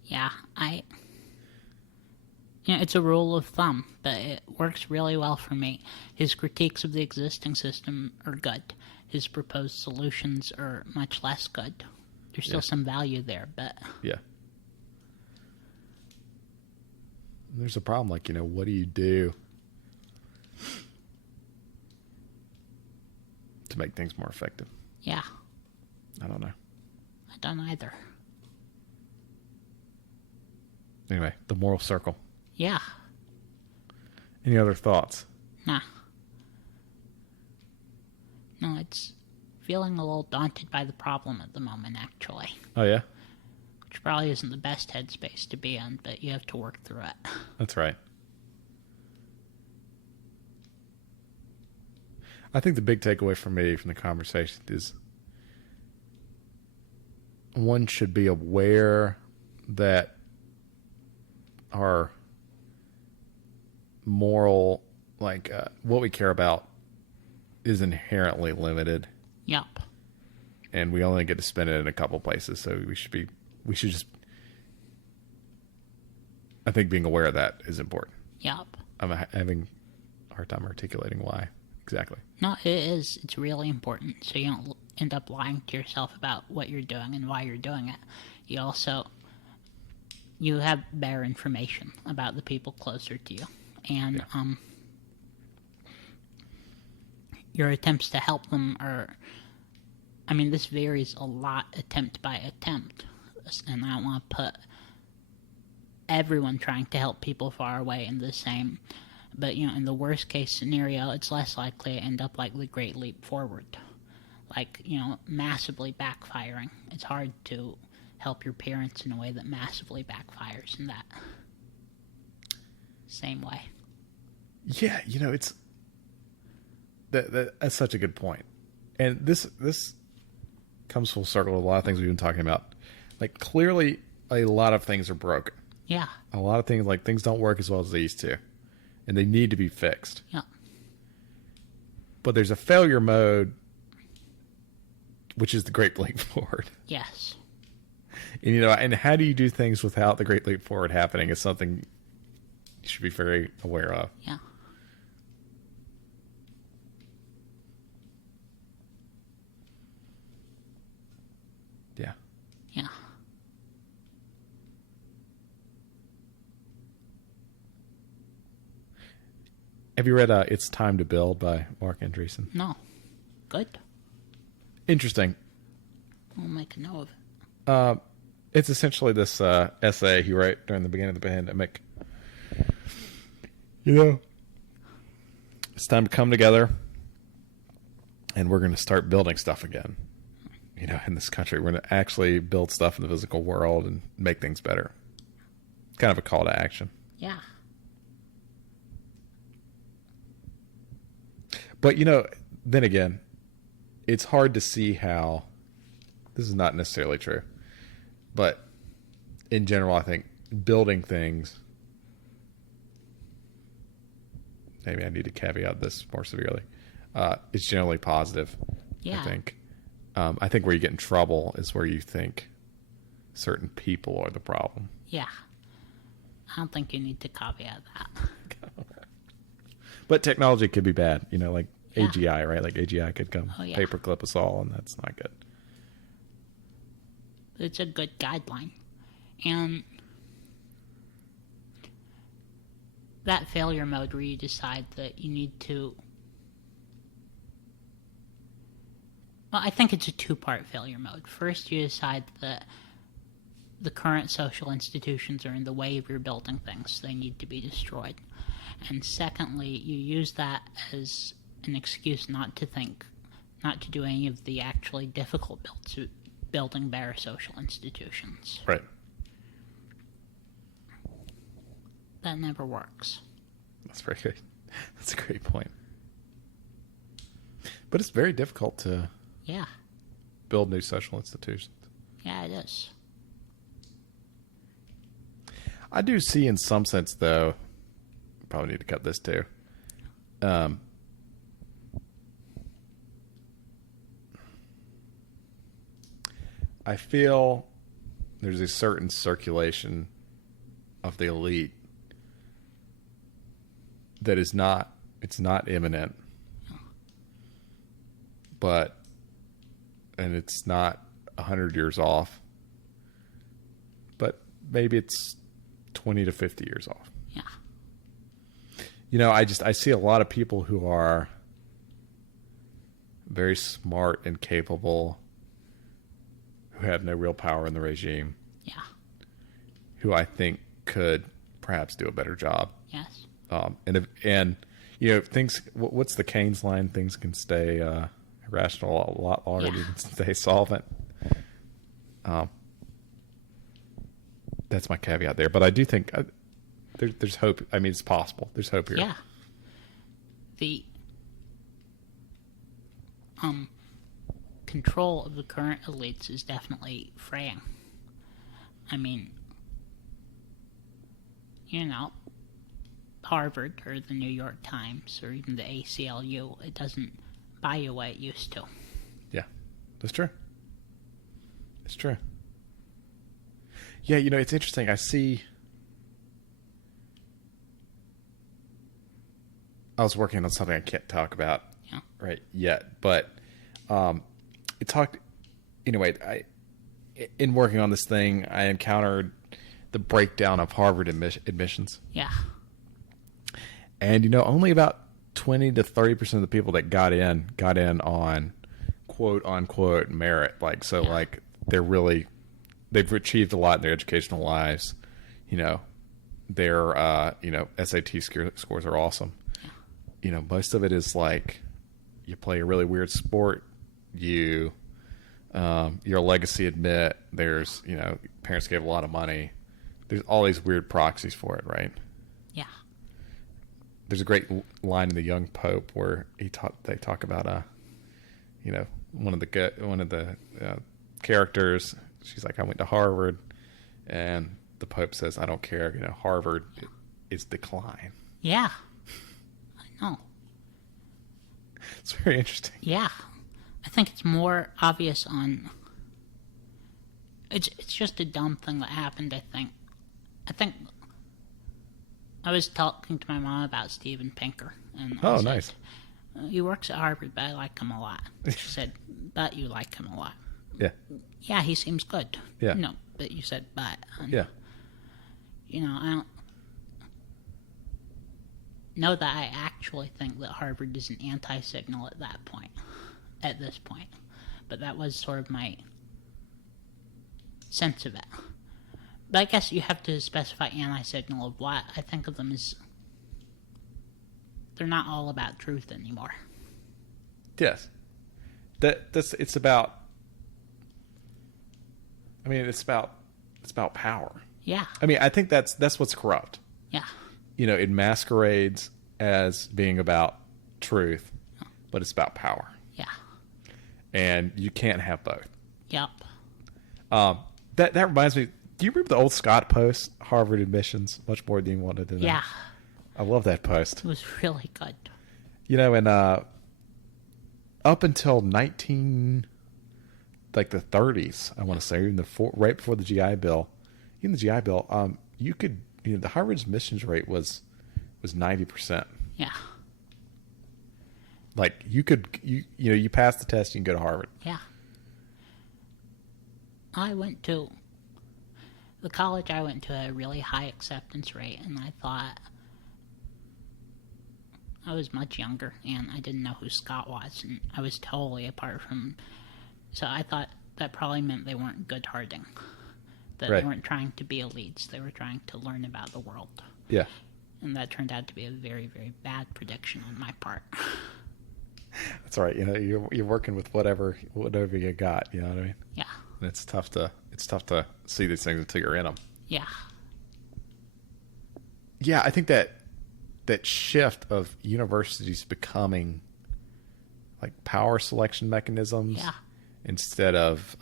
Yeah, it's a rule of thumb, but it works really well for me. His critiques of the existing system are good. His proposed solutions are much less good. There's still some value there, but... Yeah. There's a problem, like, what do you do to make things more effective? Yeah. I don't know. I don't either. Anyway, the moral circle. Yeah. Any other thoughts? Nah. No, it's feeling a little daunted by the problem at the moment, actually. Oh, yeah? Which probably isn't the best headspace to be in, but you have to work through it. That's right. I think the big takeaway for me from the conversation is one should be aware that our moral, what we care about, is inherently limited. Yep. And we only get to spend it in a couple places, so we should just, I think being aware of that is important. Yep. I'm having a hard time articulating why exactly. No, it is. It's really important, so you don't end up lying to yourself about what you're doing and why you're doing it. You have better information about the people closer to you, and your attempts to help them are, I mean, this varies a lot attempt by attempt, and I don't want to put everyone trying to help people far away in the same, but, in the worst case scenario, it's less likely to end up like the Great Leap Forward. Like, massively backfiring. It's hard to help your parents in a way that massively backfires in that same way. Yeah, it's that's such a good point. And this comes full circle with a lot of things we've been talking about. Like, clearly a lot of things are broken. Yeah. A lot of things, things don't work as well as they used to, and they need to be fixed. Yeah. But there's a failure mode, which is the Great Leap Forward. Yes. And, and how do you do things without the Great Leap Forward happening is something you should be very aware of. Yeah. Yeah. Yeah. Have you read It's Time to Build by Mark Andreessen? No. Good. Interesting. I'll make a note of it. It's essentially this essay he wrote during the beginning of the pandemic. It's time to come together, and we're going to start building stuff again. In this country, we're going to actually build stuff in the physical world and make things better. Kind of a call to action. Yeah. But, then again, it's hard to see how this is not necessarily true. But in general, I think building things, maybe I need to caveat this more severely, is generally positive. Yeah. I think where you get in trouble is where you think certain people are the problem. Yeah. I don't think you need to caveat that. But technology could be bad, like Yeah. AGI, right? Like AGI could come paperclip us all, and that's not good. It's a good guideline. And that failure mode where you decide that you need to... Well, I think it's a two-part failure mode. First, you decide that the current social institutions are in the way of your building things. They need to be destroyed. And secondly, you use that as an excuse not to do any of the actually difficult building better social institutions. Right. That never works. That's very good. That's a great point. But it's very difficult to build new social institutions. Yeah, it is. I do see in some sense, though, probably need to cut this too. I feel there's a certain circulation of the elite that is not, it's not imminent, and it's not 100 years off, but maybe it's 20 to 50 years off. Yeah. I see a lot of people who are very smart and capable, who have no real power in the regime. Yeah. Who I think could perhaps do a better job. Yes. Things. What's the Keynes line? Things can stay irrational a lot longer than stay solvent. That's my caveat there, but I do think there's hope. I mean, it's possible. There's hope here. Yeah. control of the current elites is definitely fraying. I mean, Harvard or the New York Times or even the ACLU, it doesn't buy you what it used to. Yeah, that's true. It's true. Yeah, it's interesting. I was working on something I can't talk about right yet, but in working on this thing, I encountered the breakdown of Harvard admissions. Yeah. And, only about 20 to 30% of the people that got in on quote unquote merit. They've achieved a lot in their educational lives. Their, SAT scores are awesome. Yeah. Most of it is like you play a really weird sport, your legacy admit, there's, parents gave a lot of money. There's all these weird proxies for it, right? Yeah. There's a great line in The Young Pope where they talk about one of the characters. She's like, I went to Harvard, and the Pope says, I don't care. Harvard is decline. Yeah, I know. It's very interesting. Yeah, I think it's more obvious on. It's just a dumb thing that happened. I think I was talking to my mom about Steven Pinker, and I said, nice. He works at Harvard, but I like him a lot. She said, "But you like him a lot." Yeah. Yeah, he seems good. Yeah. No, but you said but. Yeah. I don't know that I actually think that Harvard is an anti-signal at this point. But that was sort of my sense of it. But I guess you have to specify anti-signal of what. I think of them as they're not all about truth anymore. Yes. It's about power. Yeah. I mean, I think that's what's corrupt. Yeah. It masquerades as being about truth, but it's about power. Yeah. And you can't have both. Yep. That reminds me. Do you remember the old Scott Post, Harvard admissions? Much more than you wanted to know. Yeah. I love that post. It was really good. And up until the 30s, I want to say, even right before the GI Bill, you could, the Harvard's admissions rate was 90%. Yeah. Like you pass the test, you can go to Harvard. Yeah. The college I went to had a really high acceptance rate, and I thought I was much younger, and I didn't know who Scott was, and I was totally apart from. So I thought that probably meant they weren't good-hearted, that Right. They weren't trying to be elites; they were trying to learn about the world. Yeah. And that turned out to be a very, very bad prediction on my part. That's all right. You're working with whatever you got. You know what I mean? Yeah. And it's tough to see these things until you're in them. Yeah. Yeah, I think that shift of universities becoming like power selection mechanisms instead of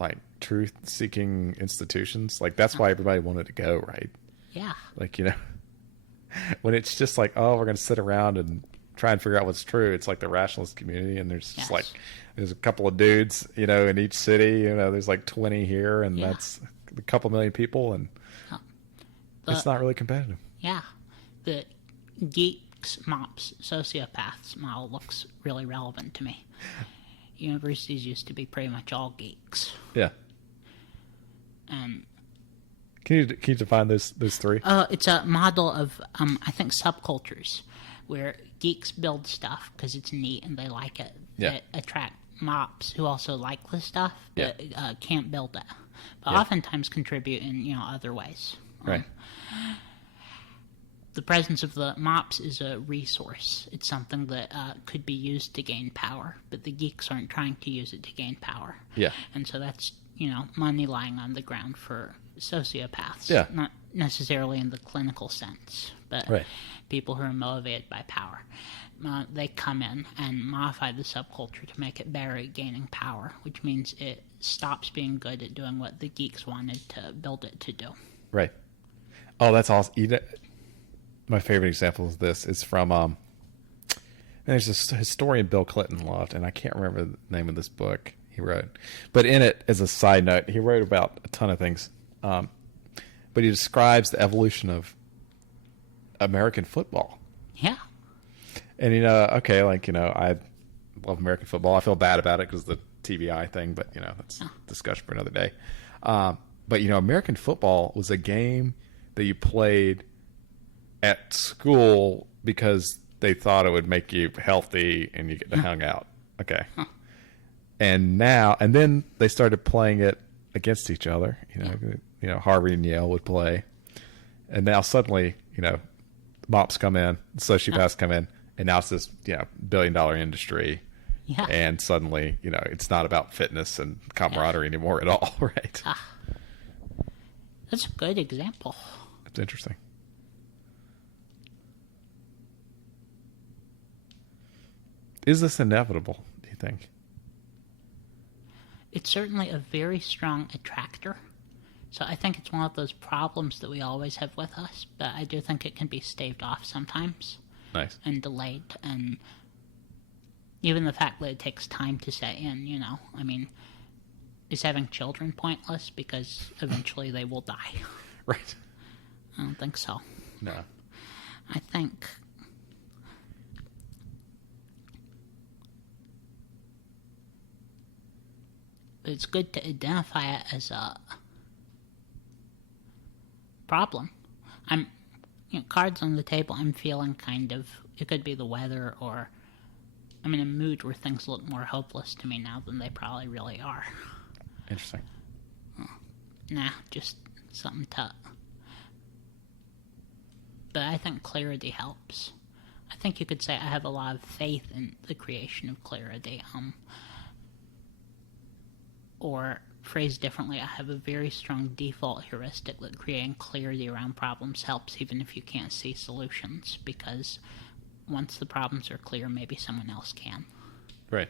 like truth-seeking institutions. Like that's why everybody wanted to go, right? Yeah. Like when it's just like, oh, we're going to sit around and try and figure out what's true. It's like the rationalist community, and there's just there's a couple of dudes, in each city. There's like 20 here, and that's a couple million people, and it's not really competitive. Yeah, the geeks, mops, sociopaths model looks really relevant to me. Universities used to be pretty much all geeks. Yeah. And can you define those three? It's a model of I think subcultures where geeks build stuff because it's neat and they like it. That attract mops who also like the stuff but can't build it, but oftentimes contribute in other ways. Right. The presence of the mops is a resource. It's something that could be used to gain power, but the geeks aren't trying to use it to gain power. Yeah. And so that's money lying on the ground for sociopaths. Yeah. Not necessarily in the clinical sense, but people who are motivated by power. they come in and modify the subculture to make it better at gaining power, which means it stops being good at doing what the geeks wanted to build it to do. Right. Oh, that's awesome. My favorite example of this is from there's this historian Bill Clinton loved, and I can't remember the name of this book he wrote. But in it, as a side note, he wrote about a ton of things. But he describes the evolution of American football. Yeah. And, okay, I love American football. I feel bad about it because of the TBI thing, but, that's a discussion for another day. But, American football was a game that you played at school because they thought it would make you healthy and you get to hang out. Okay. Huh. And then they started playing it against each other. Harvard and Yale would play. And now suddenly, mops come in, sociopaths come in, and now it's this, billion-dollar industry. Yeah. And suddenly, it's not about fitness and camaraderie anymore at all, right? That's a good example. It's interesting. Is this inevitable, do you think? It's certainly a very strong attractor. So I think it's one of those problems that we always have with us, but I do think it can be staved off sometimes. Nice. And delayed. And even the fact that it takes time to set in, is having children pointless because eventually they will die? Right. I don't think so. No. I think it's good to identify it as a problem. Cards on the table, I'm feeling kind of, it could be the weather, or I'm in a mood where things look more hopeless to me now than they probably really are. Interesting. Just something to... But I think clarity helps. I think you could say I have a lot of faith in the creation of clarity. Or, phrased differently, I have a very strong default heuristic that creating clarity around problems helps even if you can't see solutions, because once the problems are clear, maybe someone else can. Right.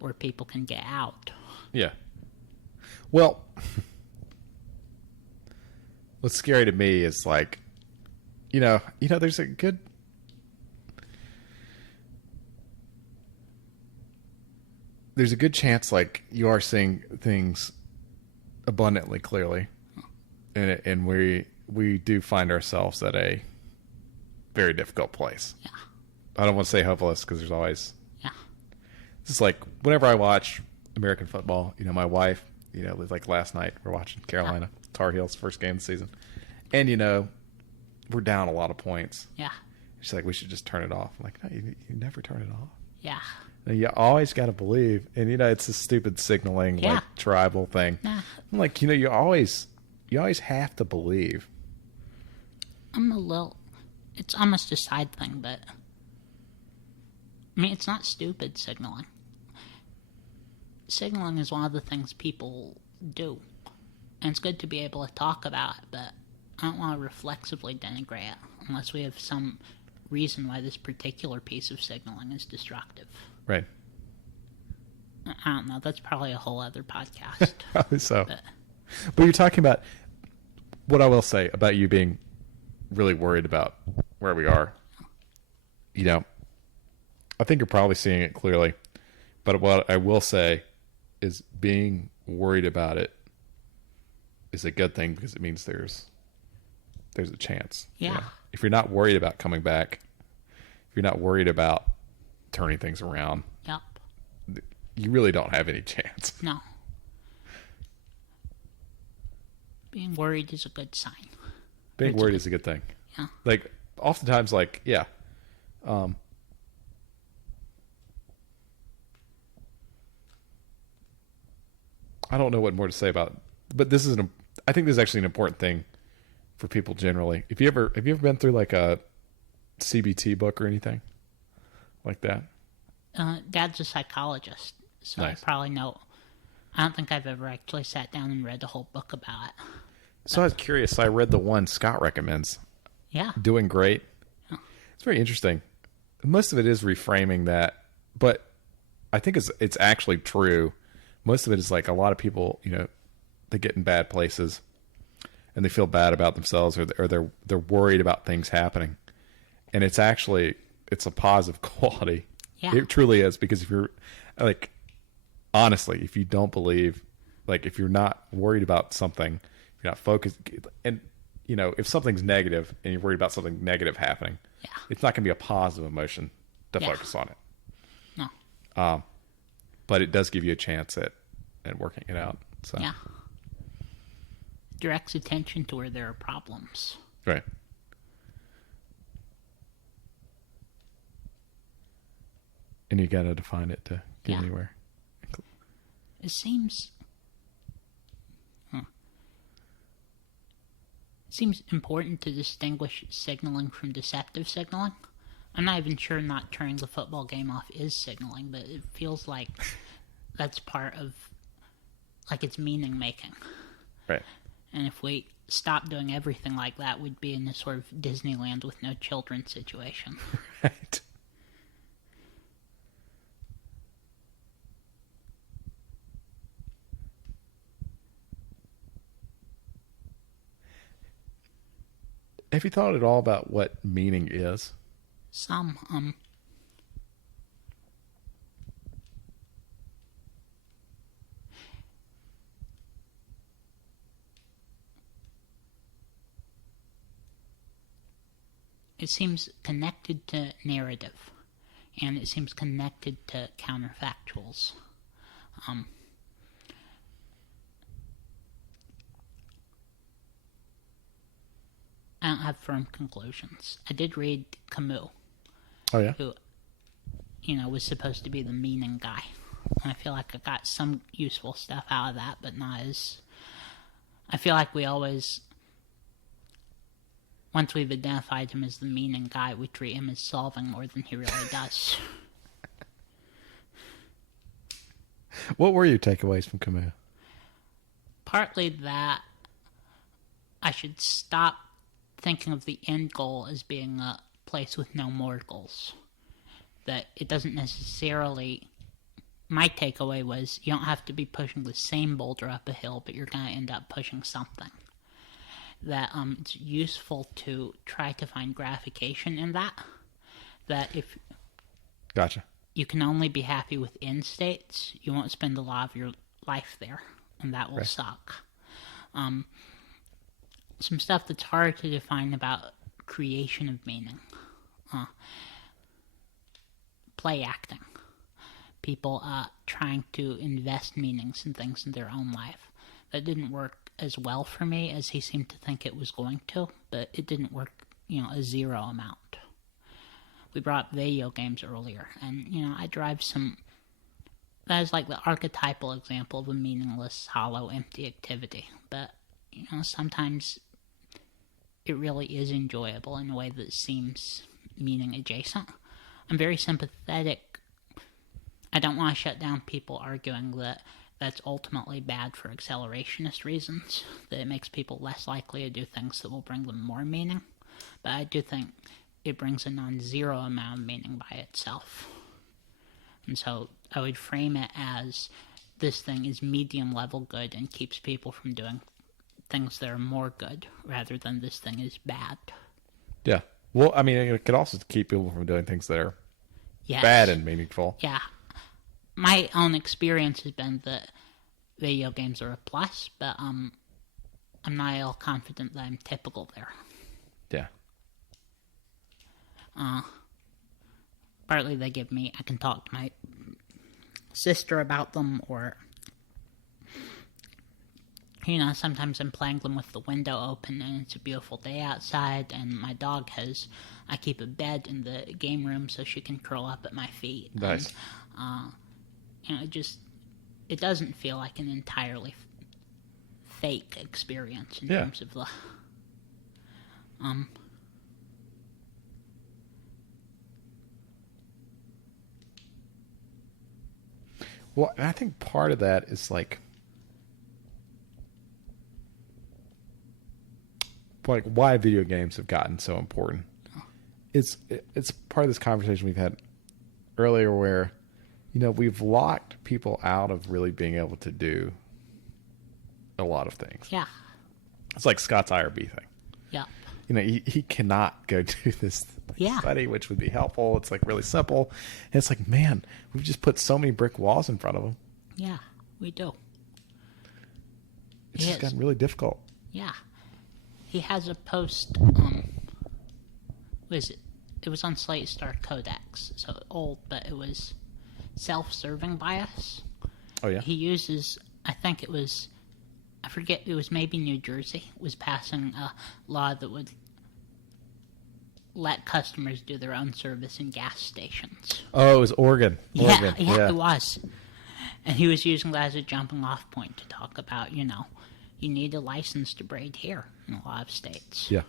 Or people can get out. Yeah. Well, what's scary to me is there's a good... There's a good chance, you are seeing things abundantly clearly, and we do find ourselves at a very difficult place. Yeah. I don't want to say hopeless because there's always... Yeah. It's whenever I watch American football, my wife, last night we're watching Carolina Tar Heels first game of the season, and we're down a lot of points. Yeah. She's like, we should just turn it off. I'm like, no, you never turn it off. Yeah. You always got to believe, and it's a stupid signaling, tribal thing. Nah. I'm like, you always have to believe. It's almost a side thing, but it's not stupid signaling. Signaling is one of the things people do, and it's good to be able to talk about it, but I don't want to reflexively denigrate it unless we have some reason why this particular piece of signaling is destructive. Right. I don't know. That's probably a whole other podcast. Probably so. But you're talking about what I will say about you being really worried about where we are. I think you're probably seeing it clearly. But what I will say is being worried about it is a good thing because it means there's a chance. Yeah. If you're not worried about coming back, if you're not worried about turning things around, Yep. You really don't have any chance. No. Being worried is a good sign. Being worried is a good thing. Yeah. Oftentimes, I don't know what more to say about it, but I think this is actually an important thing for people generally. Have you ever been through a CBT book or anything like that? Dad's a psychologist, so Nice. I probably know. I don't think I've ever actually sat down and read a whole book about it. So I was curious. So I read the one Scott recommends. Yeah. Doing Great. Yeah. It's very interesting. most of it is reframing that, but I think it's actually true. Most of it is like a lot of people, they get in bad places and they feel bad about themselves, or they're worried about things happening, and it's a positive quality. Yeah. It truly is, because if you're like, honestly, if you don't believe, like if you're not worried about something, you're not focused, and if something's negative and you're worried about something negative happening, it's not going to be a positive emotion to focus on it. No. But it does give you a chance at working it out. So. Yeah. Directs attention to where there are problems. Right. And you got to define it to get anywhere. It seems important to distinguish signaling from deceptive signaling. I'm not even sure not turning the football game off is signaling, but it feels like that's part of, like, it's meaning making. Right. And if we stopped doing everything like that, we'd be in this sort of Disneyland with no children situation. Right. Have you thought at all about what meaning is? Some, it seems connected to narrative, and it seems connected to counterfactuals. I don't have firm conclusions. I did read Camus. Oh, yeah? Who, was supposed to be the meaning guy. And I feel like I got some useful stuff out of that, but not as... I feel like we always... Once we've identified him as the meaning guy, we treat him as solving more than he really does. What were your takeaways from Camus? Partly that I should stop thinking of the end goal as being a place with no more goals. That it doesn't necessarily... My takeaway was you don't have to be pushing the same boulder up a hill, but you're going to end up pushing something. That it's useful to try to find gratification in that. That if... Gotcha. You can only be happy with end states, you won't spend a lot of your life there, and that will suck. Some stuff that's hard to define about creation of meaning. Play acting. People trying to invest meanings in things in their own life. That didn't work as well for me as he seemed to think it was going to, but it didn't work, a zero amount. We brought up video games earlier, and, I drive some... That is like the archetypal example of a meaningless, hollow, empty activity. But, sometimes it really is enjoyable in a way that seems meaning adjacent. I'm very sympathetic. I don't want to shut down people arguing that that's ultimately bad for accelerationist reasons, that it makes people less likely to do things that will bring them more meaning. But I do think it brings a non-zero amount of meaning by itself. And so I would frame it as this thing is medium level good and keeps people from doing things that are more good, rather than this thing is bad. Yeah. Well, I mean, it could also keep people from doing things that are bad and meaningful. Yeah. My own experience has been that video games are a plus, but I'm not at all confident that I'm typical there. Yeah. Partly they give me, I can talk to my sister about them, or, sometimes I'm playing them with the window open and it's a beautiful day outside, and my dog I keep a bed in the game room so she can curl up at my feet. Nice. And, it doesn't feel like an entirely fake experience in terms of the... Well, and I think part of that is like why video games have gotten so important it's part of this conversation we've had earlier where, we've locked people out of really being able to do a lot of things. Yeah. It's like Scott's IRB thing. Yeah. He cannot go do this Yeah. study, which would be helpful. It's like really simple. And it's like, man, we've just put so many brick walls in front of him. Yeah, we do. It's just gotten really difficult. Yeah. He has a post, what is it? It was on Slate Star Codex, so old, but it was self-serving bias. Oh, yeah? He uses, I think it was, I forget, it was maybe New Jersey, was passing a law that would let customers do their own service in gas stations. Oh, it was Oregon. Yeah, it was. And he was using that as a jumping off point to talk about, you need a license to braid hair in a lot of states. Yeah.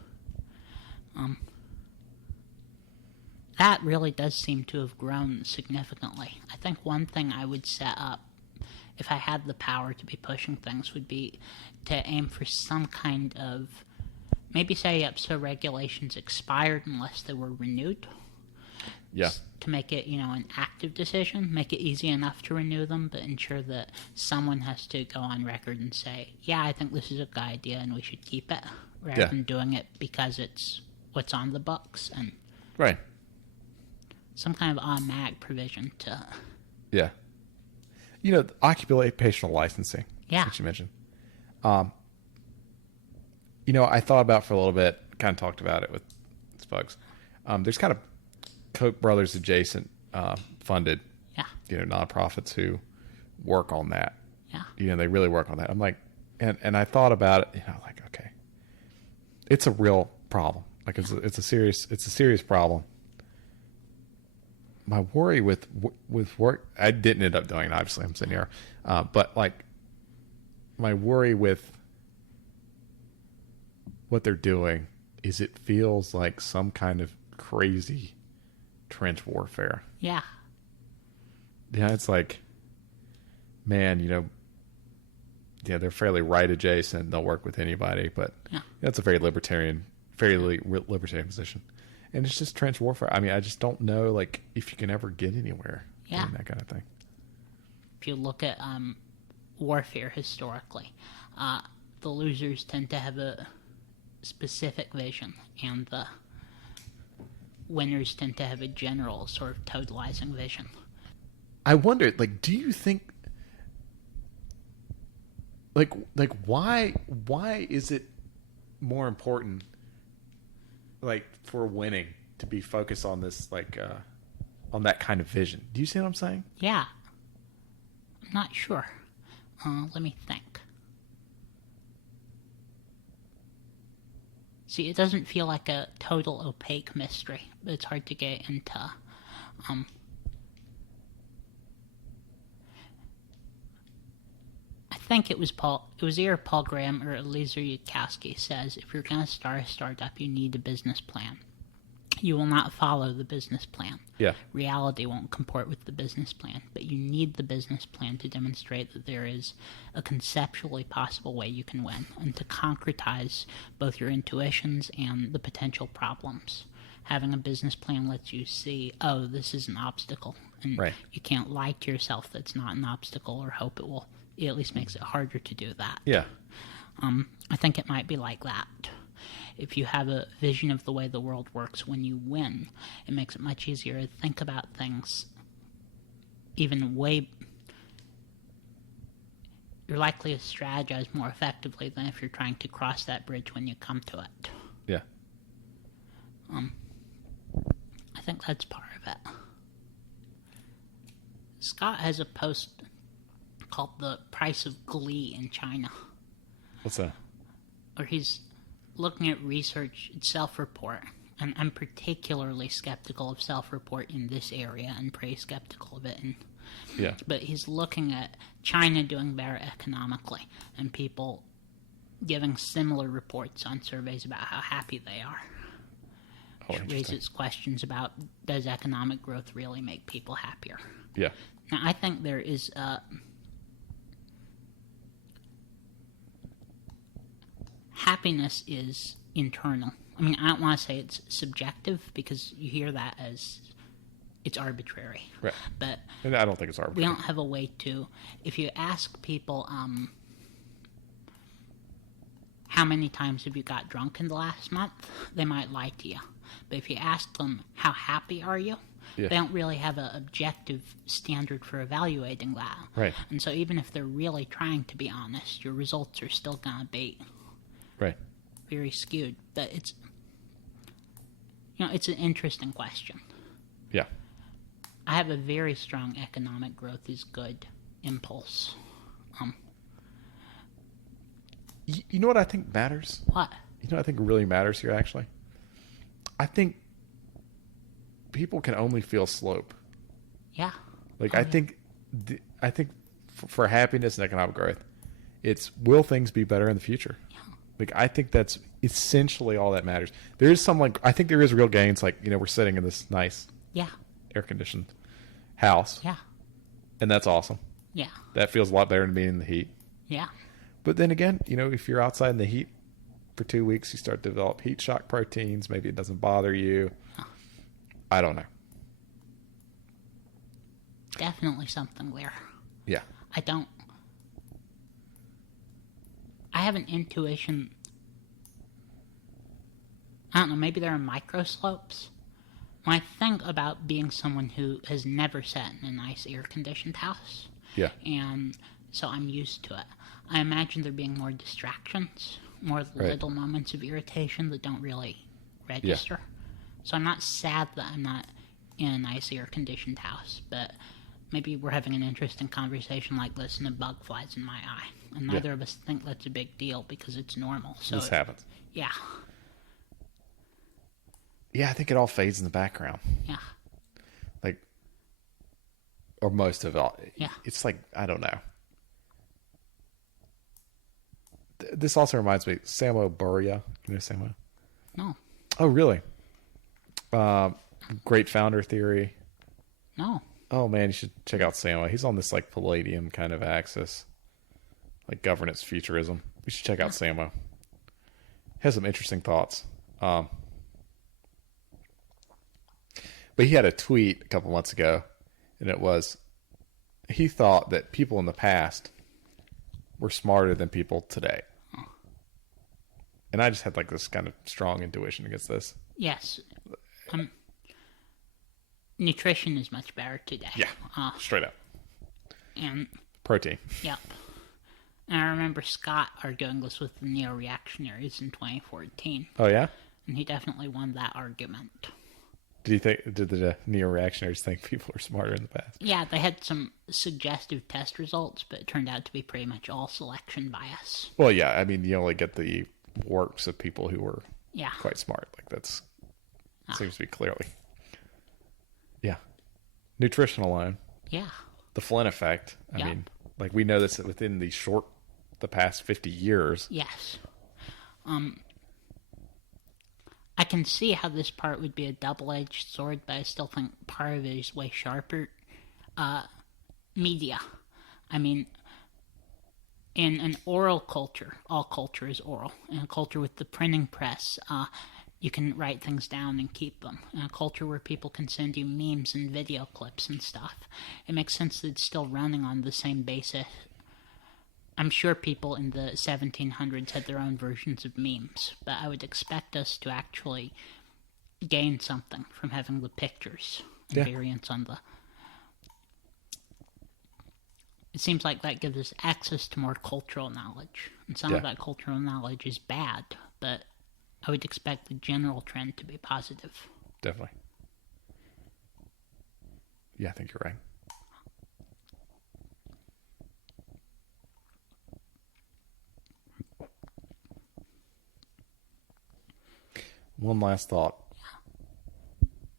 That really does seem to have grown significantly. I think one thing I would set up, if I had the power to be pushing things, would be to aim for some kind of, maybe say up so regulations expired unless they were renewed. Yeah. To make it, an active decision, make it easy enough to renew them, but ensure that someone has to go on record and say, yeah, I think this is a good idea and we should keep it, rather than doing it because it's what's on the books. And right. some kind of automatic provision to... Yeah. Occupational licensing. Yeah. Which you mentioned. I thought about for a little bit, kind of talked about it with Spugs. There's kind of Koch brothers adjacent funded, nonprofits who work on that. Yeah. They really work on that. I'm like, and I thought about it, like, okay, it's a real problem. Like it's a serious problem. My worry with work, I didn't end up doing it. Obviously, I'm sitting here, but like my worry with what they're doing is it feels like some kind of crazy trench warfare. Yeah. Yeah, it's like, man, they're fairly right adjacent. They'll work with anybody, but that's a very libertarian position. And it's just trench warfare. I mean, I just don't know, like, if you can ever get anywhere doing that kind of thing. If you look at warfare historically, the losers tend to have a specific vision, and the winners tend to have a general sort of totalizing vision. I wonder, like, do you think, like why is it more important, like, for winning to be focused on this, like, on that kind of vision? Do you see what I'm saying? Yeah. I'm not sure. Let me think. See, it doesn't feel like a total opaque mystery, but it's hard to get into. I think it was either Paul Graham or Eliezer Yudkowsky says, if you're going to start a startup, you need a business plan. You will not follow the business plan. Yeah. Reality won't comport with the business plan, but you need the business plan to demonstrate that there is a conceptually possible way you can win, and to concretize both your intuitions and the potential problems. Having a business plan lets you see, oh, this is an obstacle, and you can't lie to yourself that's not an obstacle or hope it will. It at least makes it harder to do that. Yeah. I think it might be like that. If you have a vision of the way the world works when you win, it makes it much easier to think about things even way... You're likely to strategize more effectively than if you're trying to cross that bridge when you come to it. Yeah. I think that's part of it. Scott has a post called The Price of Glee in China. What's that? Where he's looking at research and self-report, and I'm particularly skeptical of self-report in this area and pretty skeptical of it. But he's looking at China doing better economically and people giving similar reports on surveys about how happy they are. Which raises questions about, does economic growth really make people happier? Yeah. Now, I think there is happiness is internal, I mean, I don't want to say it's subjective because you hear that as it's arbitrary. Right. But And I don't think it's arbitrary. we don't have a way to, if you ask people, how many times have you got drunk in the last month, they might lie to you. But if you ask them, how happy are you? Yeah. They don't really have an objective standard for evaluating that. Right. And so even if they're really trying to be honest, your results are still going to be Right. very skewed. But it's, it's an interesting question. Yeah. I have a very strong economic growth is good impulse. You know what I think matters? What? You know what I think really matters here, actually? I think people can only feel slope. Yeah. Like, I think for happiness and economic growth, it's will things be better in the future? Yeah. Like, I think that's essentially all that matters. There is some, I think there is real gains. Like, we're sitting in this nice Yeah. air-conditioned house. Yeah. And that's awesome. Yeah. That feels a lot better than being in the heat. Yeah. But then again, if you're outside in the heat for 2 weeks, you start to develop heat shock proteins. Maybe it doesn't bother you. I don't know. Definitely something there. Yeah. I have an intuition. I don't know, maybe there are micro slopes. When I think about being someone who has never sat in a nice air-conditioned house, Yeah. and so I'm used to it, I imagine there being more distractions, more little moments of irritation that don't really register. So I'm not sad that I'm not in a nice air-conditioned house, but maybe we're having an interesting conversation like this and a bug flies in my eye. And neither of us think that's a big deal because it's normal. So This happens. Yeah. Yeah, I think it all fades in the background. Yeah. Like, or most of it. Yeah. It's like, I don't know. This also reminds me, Samo Buria. You know Samo? No. Oh, really? Great founder theory. No. Oh, man, you should check out Samo. He's on this, Palladium kind of axis. Like governance futurism. You should check out Samo. He has some interesting thoughts. But he had a tweet a couple months ago, and it was, he thought that people in the past were smarter than people today. And I just had this kind of strong intuition against this. Yes. Nutrition is much better today. Yeah, straight up. And Protein. Yep. And I remember Scott arguing this with the neo-reactionaries in 2014. Oh, yeah? And he definitely won that argument. Did the neo-reactionaries think people were smarter in the past? Yeah, they had some suggestive test results, but it turned out to be pretty much all selection bias. Well, yeah, I mean, you only get the works of people who were Yeah. quite smart. That's seems to be clearly. Yeah. Nutrition alone. Yeah. The Flynn effect. I mean, we know this within the past 50 years. Yes. I can see how this part would be a double-edged sword, but I still think part of it is way sharper. Media. I mean, in an oral culture, all culture is oral. In a culture with the printing press, you can write things down and keep them. In a culture where people can send you memes and video clips and stuff, it makes sense that it's still running on the same basis. I'm sure people in the 1700s had their own versions of memes, but I would expect us to actually gain something from having the pictures and variants on the... It seems like that gives us access to more cultural knowledge. And some of that cultural knowledge is bad, but I would expect the general trend to be positive. Definitely. Yeah, I think you're right. One last thought.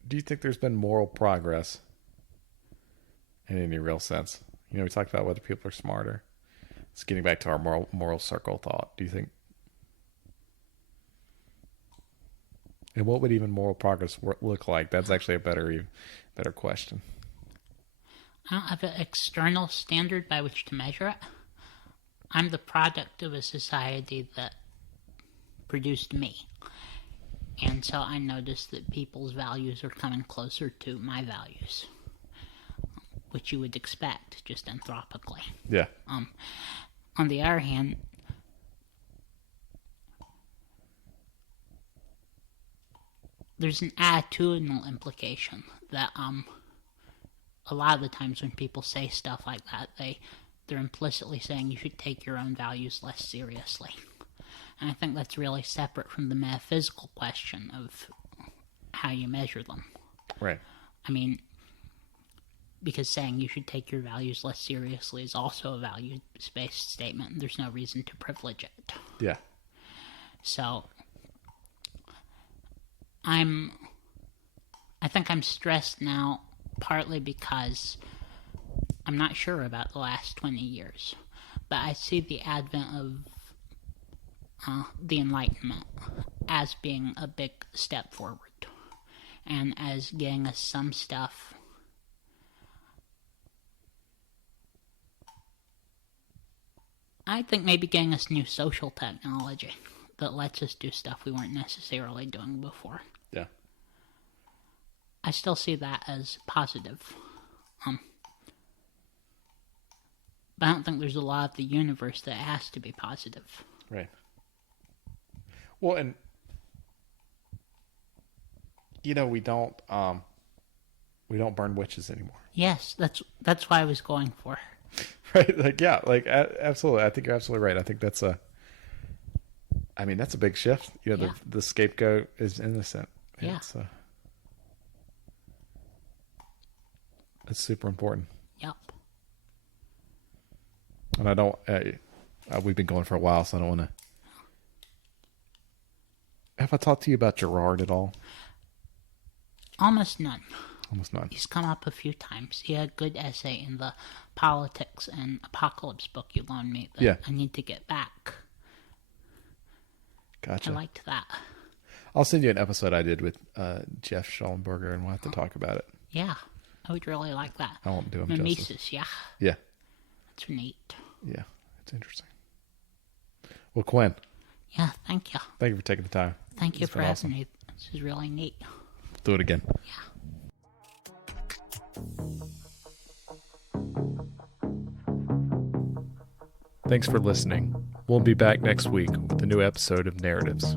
Do you think there's been moral progress in any real sense? We talked about whether people are smarter. It's getting back to our moral circle thought. Do you think? And what would even moral progress look like? That's actually a better question. I don't have an external standard by which to measure it. I'm the product of a society that produced me. And so I noticed that people's values are coming closer to my values, which you would expect just anthropically. Yeah. On the other hand, there's an attitudinal implication that a lot of the times when people say stuff like that, they're implicitly saying you should take your own values less seriously. And I think that's really separate from the metaphysical question of how you measure them. Right. I mean, because saying you should take your values less seriously is also a values-based statement, and there's no reason to privilege it. Yeah. So, I think I'm stressed now partly because I'm not sure about the last 20 years, but I see the advent of the Enlightenment as being a big step forward, and as getting us some stuff I think maybe getting us new social technology that lets us do stuff we weren't necessarily doing before. Yeah. I still see that as positive. But I don't think there's a law of the universe that has to be positive. Right. Well, and we don't burn witches anymore. Yes, that's what I was going for. Right? Absolutely. I think you're absolutely right. I think that's a big shift. Yeah. The scapegoat is innocent. Yeah. It's super important. Yep. And I don't, we've been going for a while, so I don't want to. Have I talked to you about Gerard at all? Almost none. Almost none. He's come up a few times. He had a good essay in the Politics and Apocalypse book you loaned me that I need to get back. Gotcha. I liked that. I'll send you an episode I did with Jeff Schallenberger, and we'll have to talk about it. Yeah, I would really like that. I won't do him Mimesis, justice. yeah. Yeah. That's neat. Yeah, it's interesting. Well, Quinn. Yeah, thank you. Thank you for taking the time. Thank you for having me. This is really neat. Do it again. Yeah. Thanks for listening. We'll be back next week with a new episode of Narratives.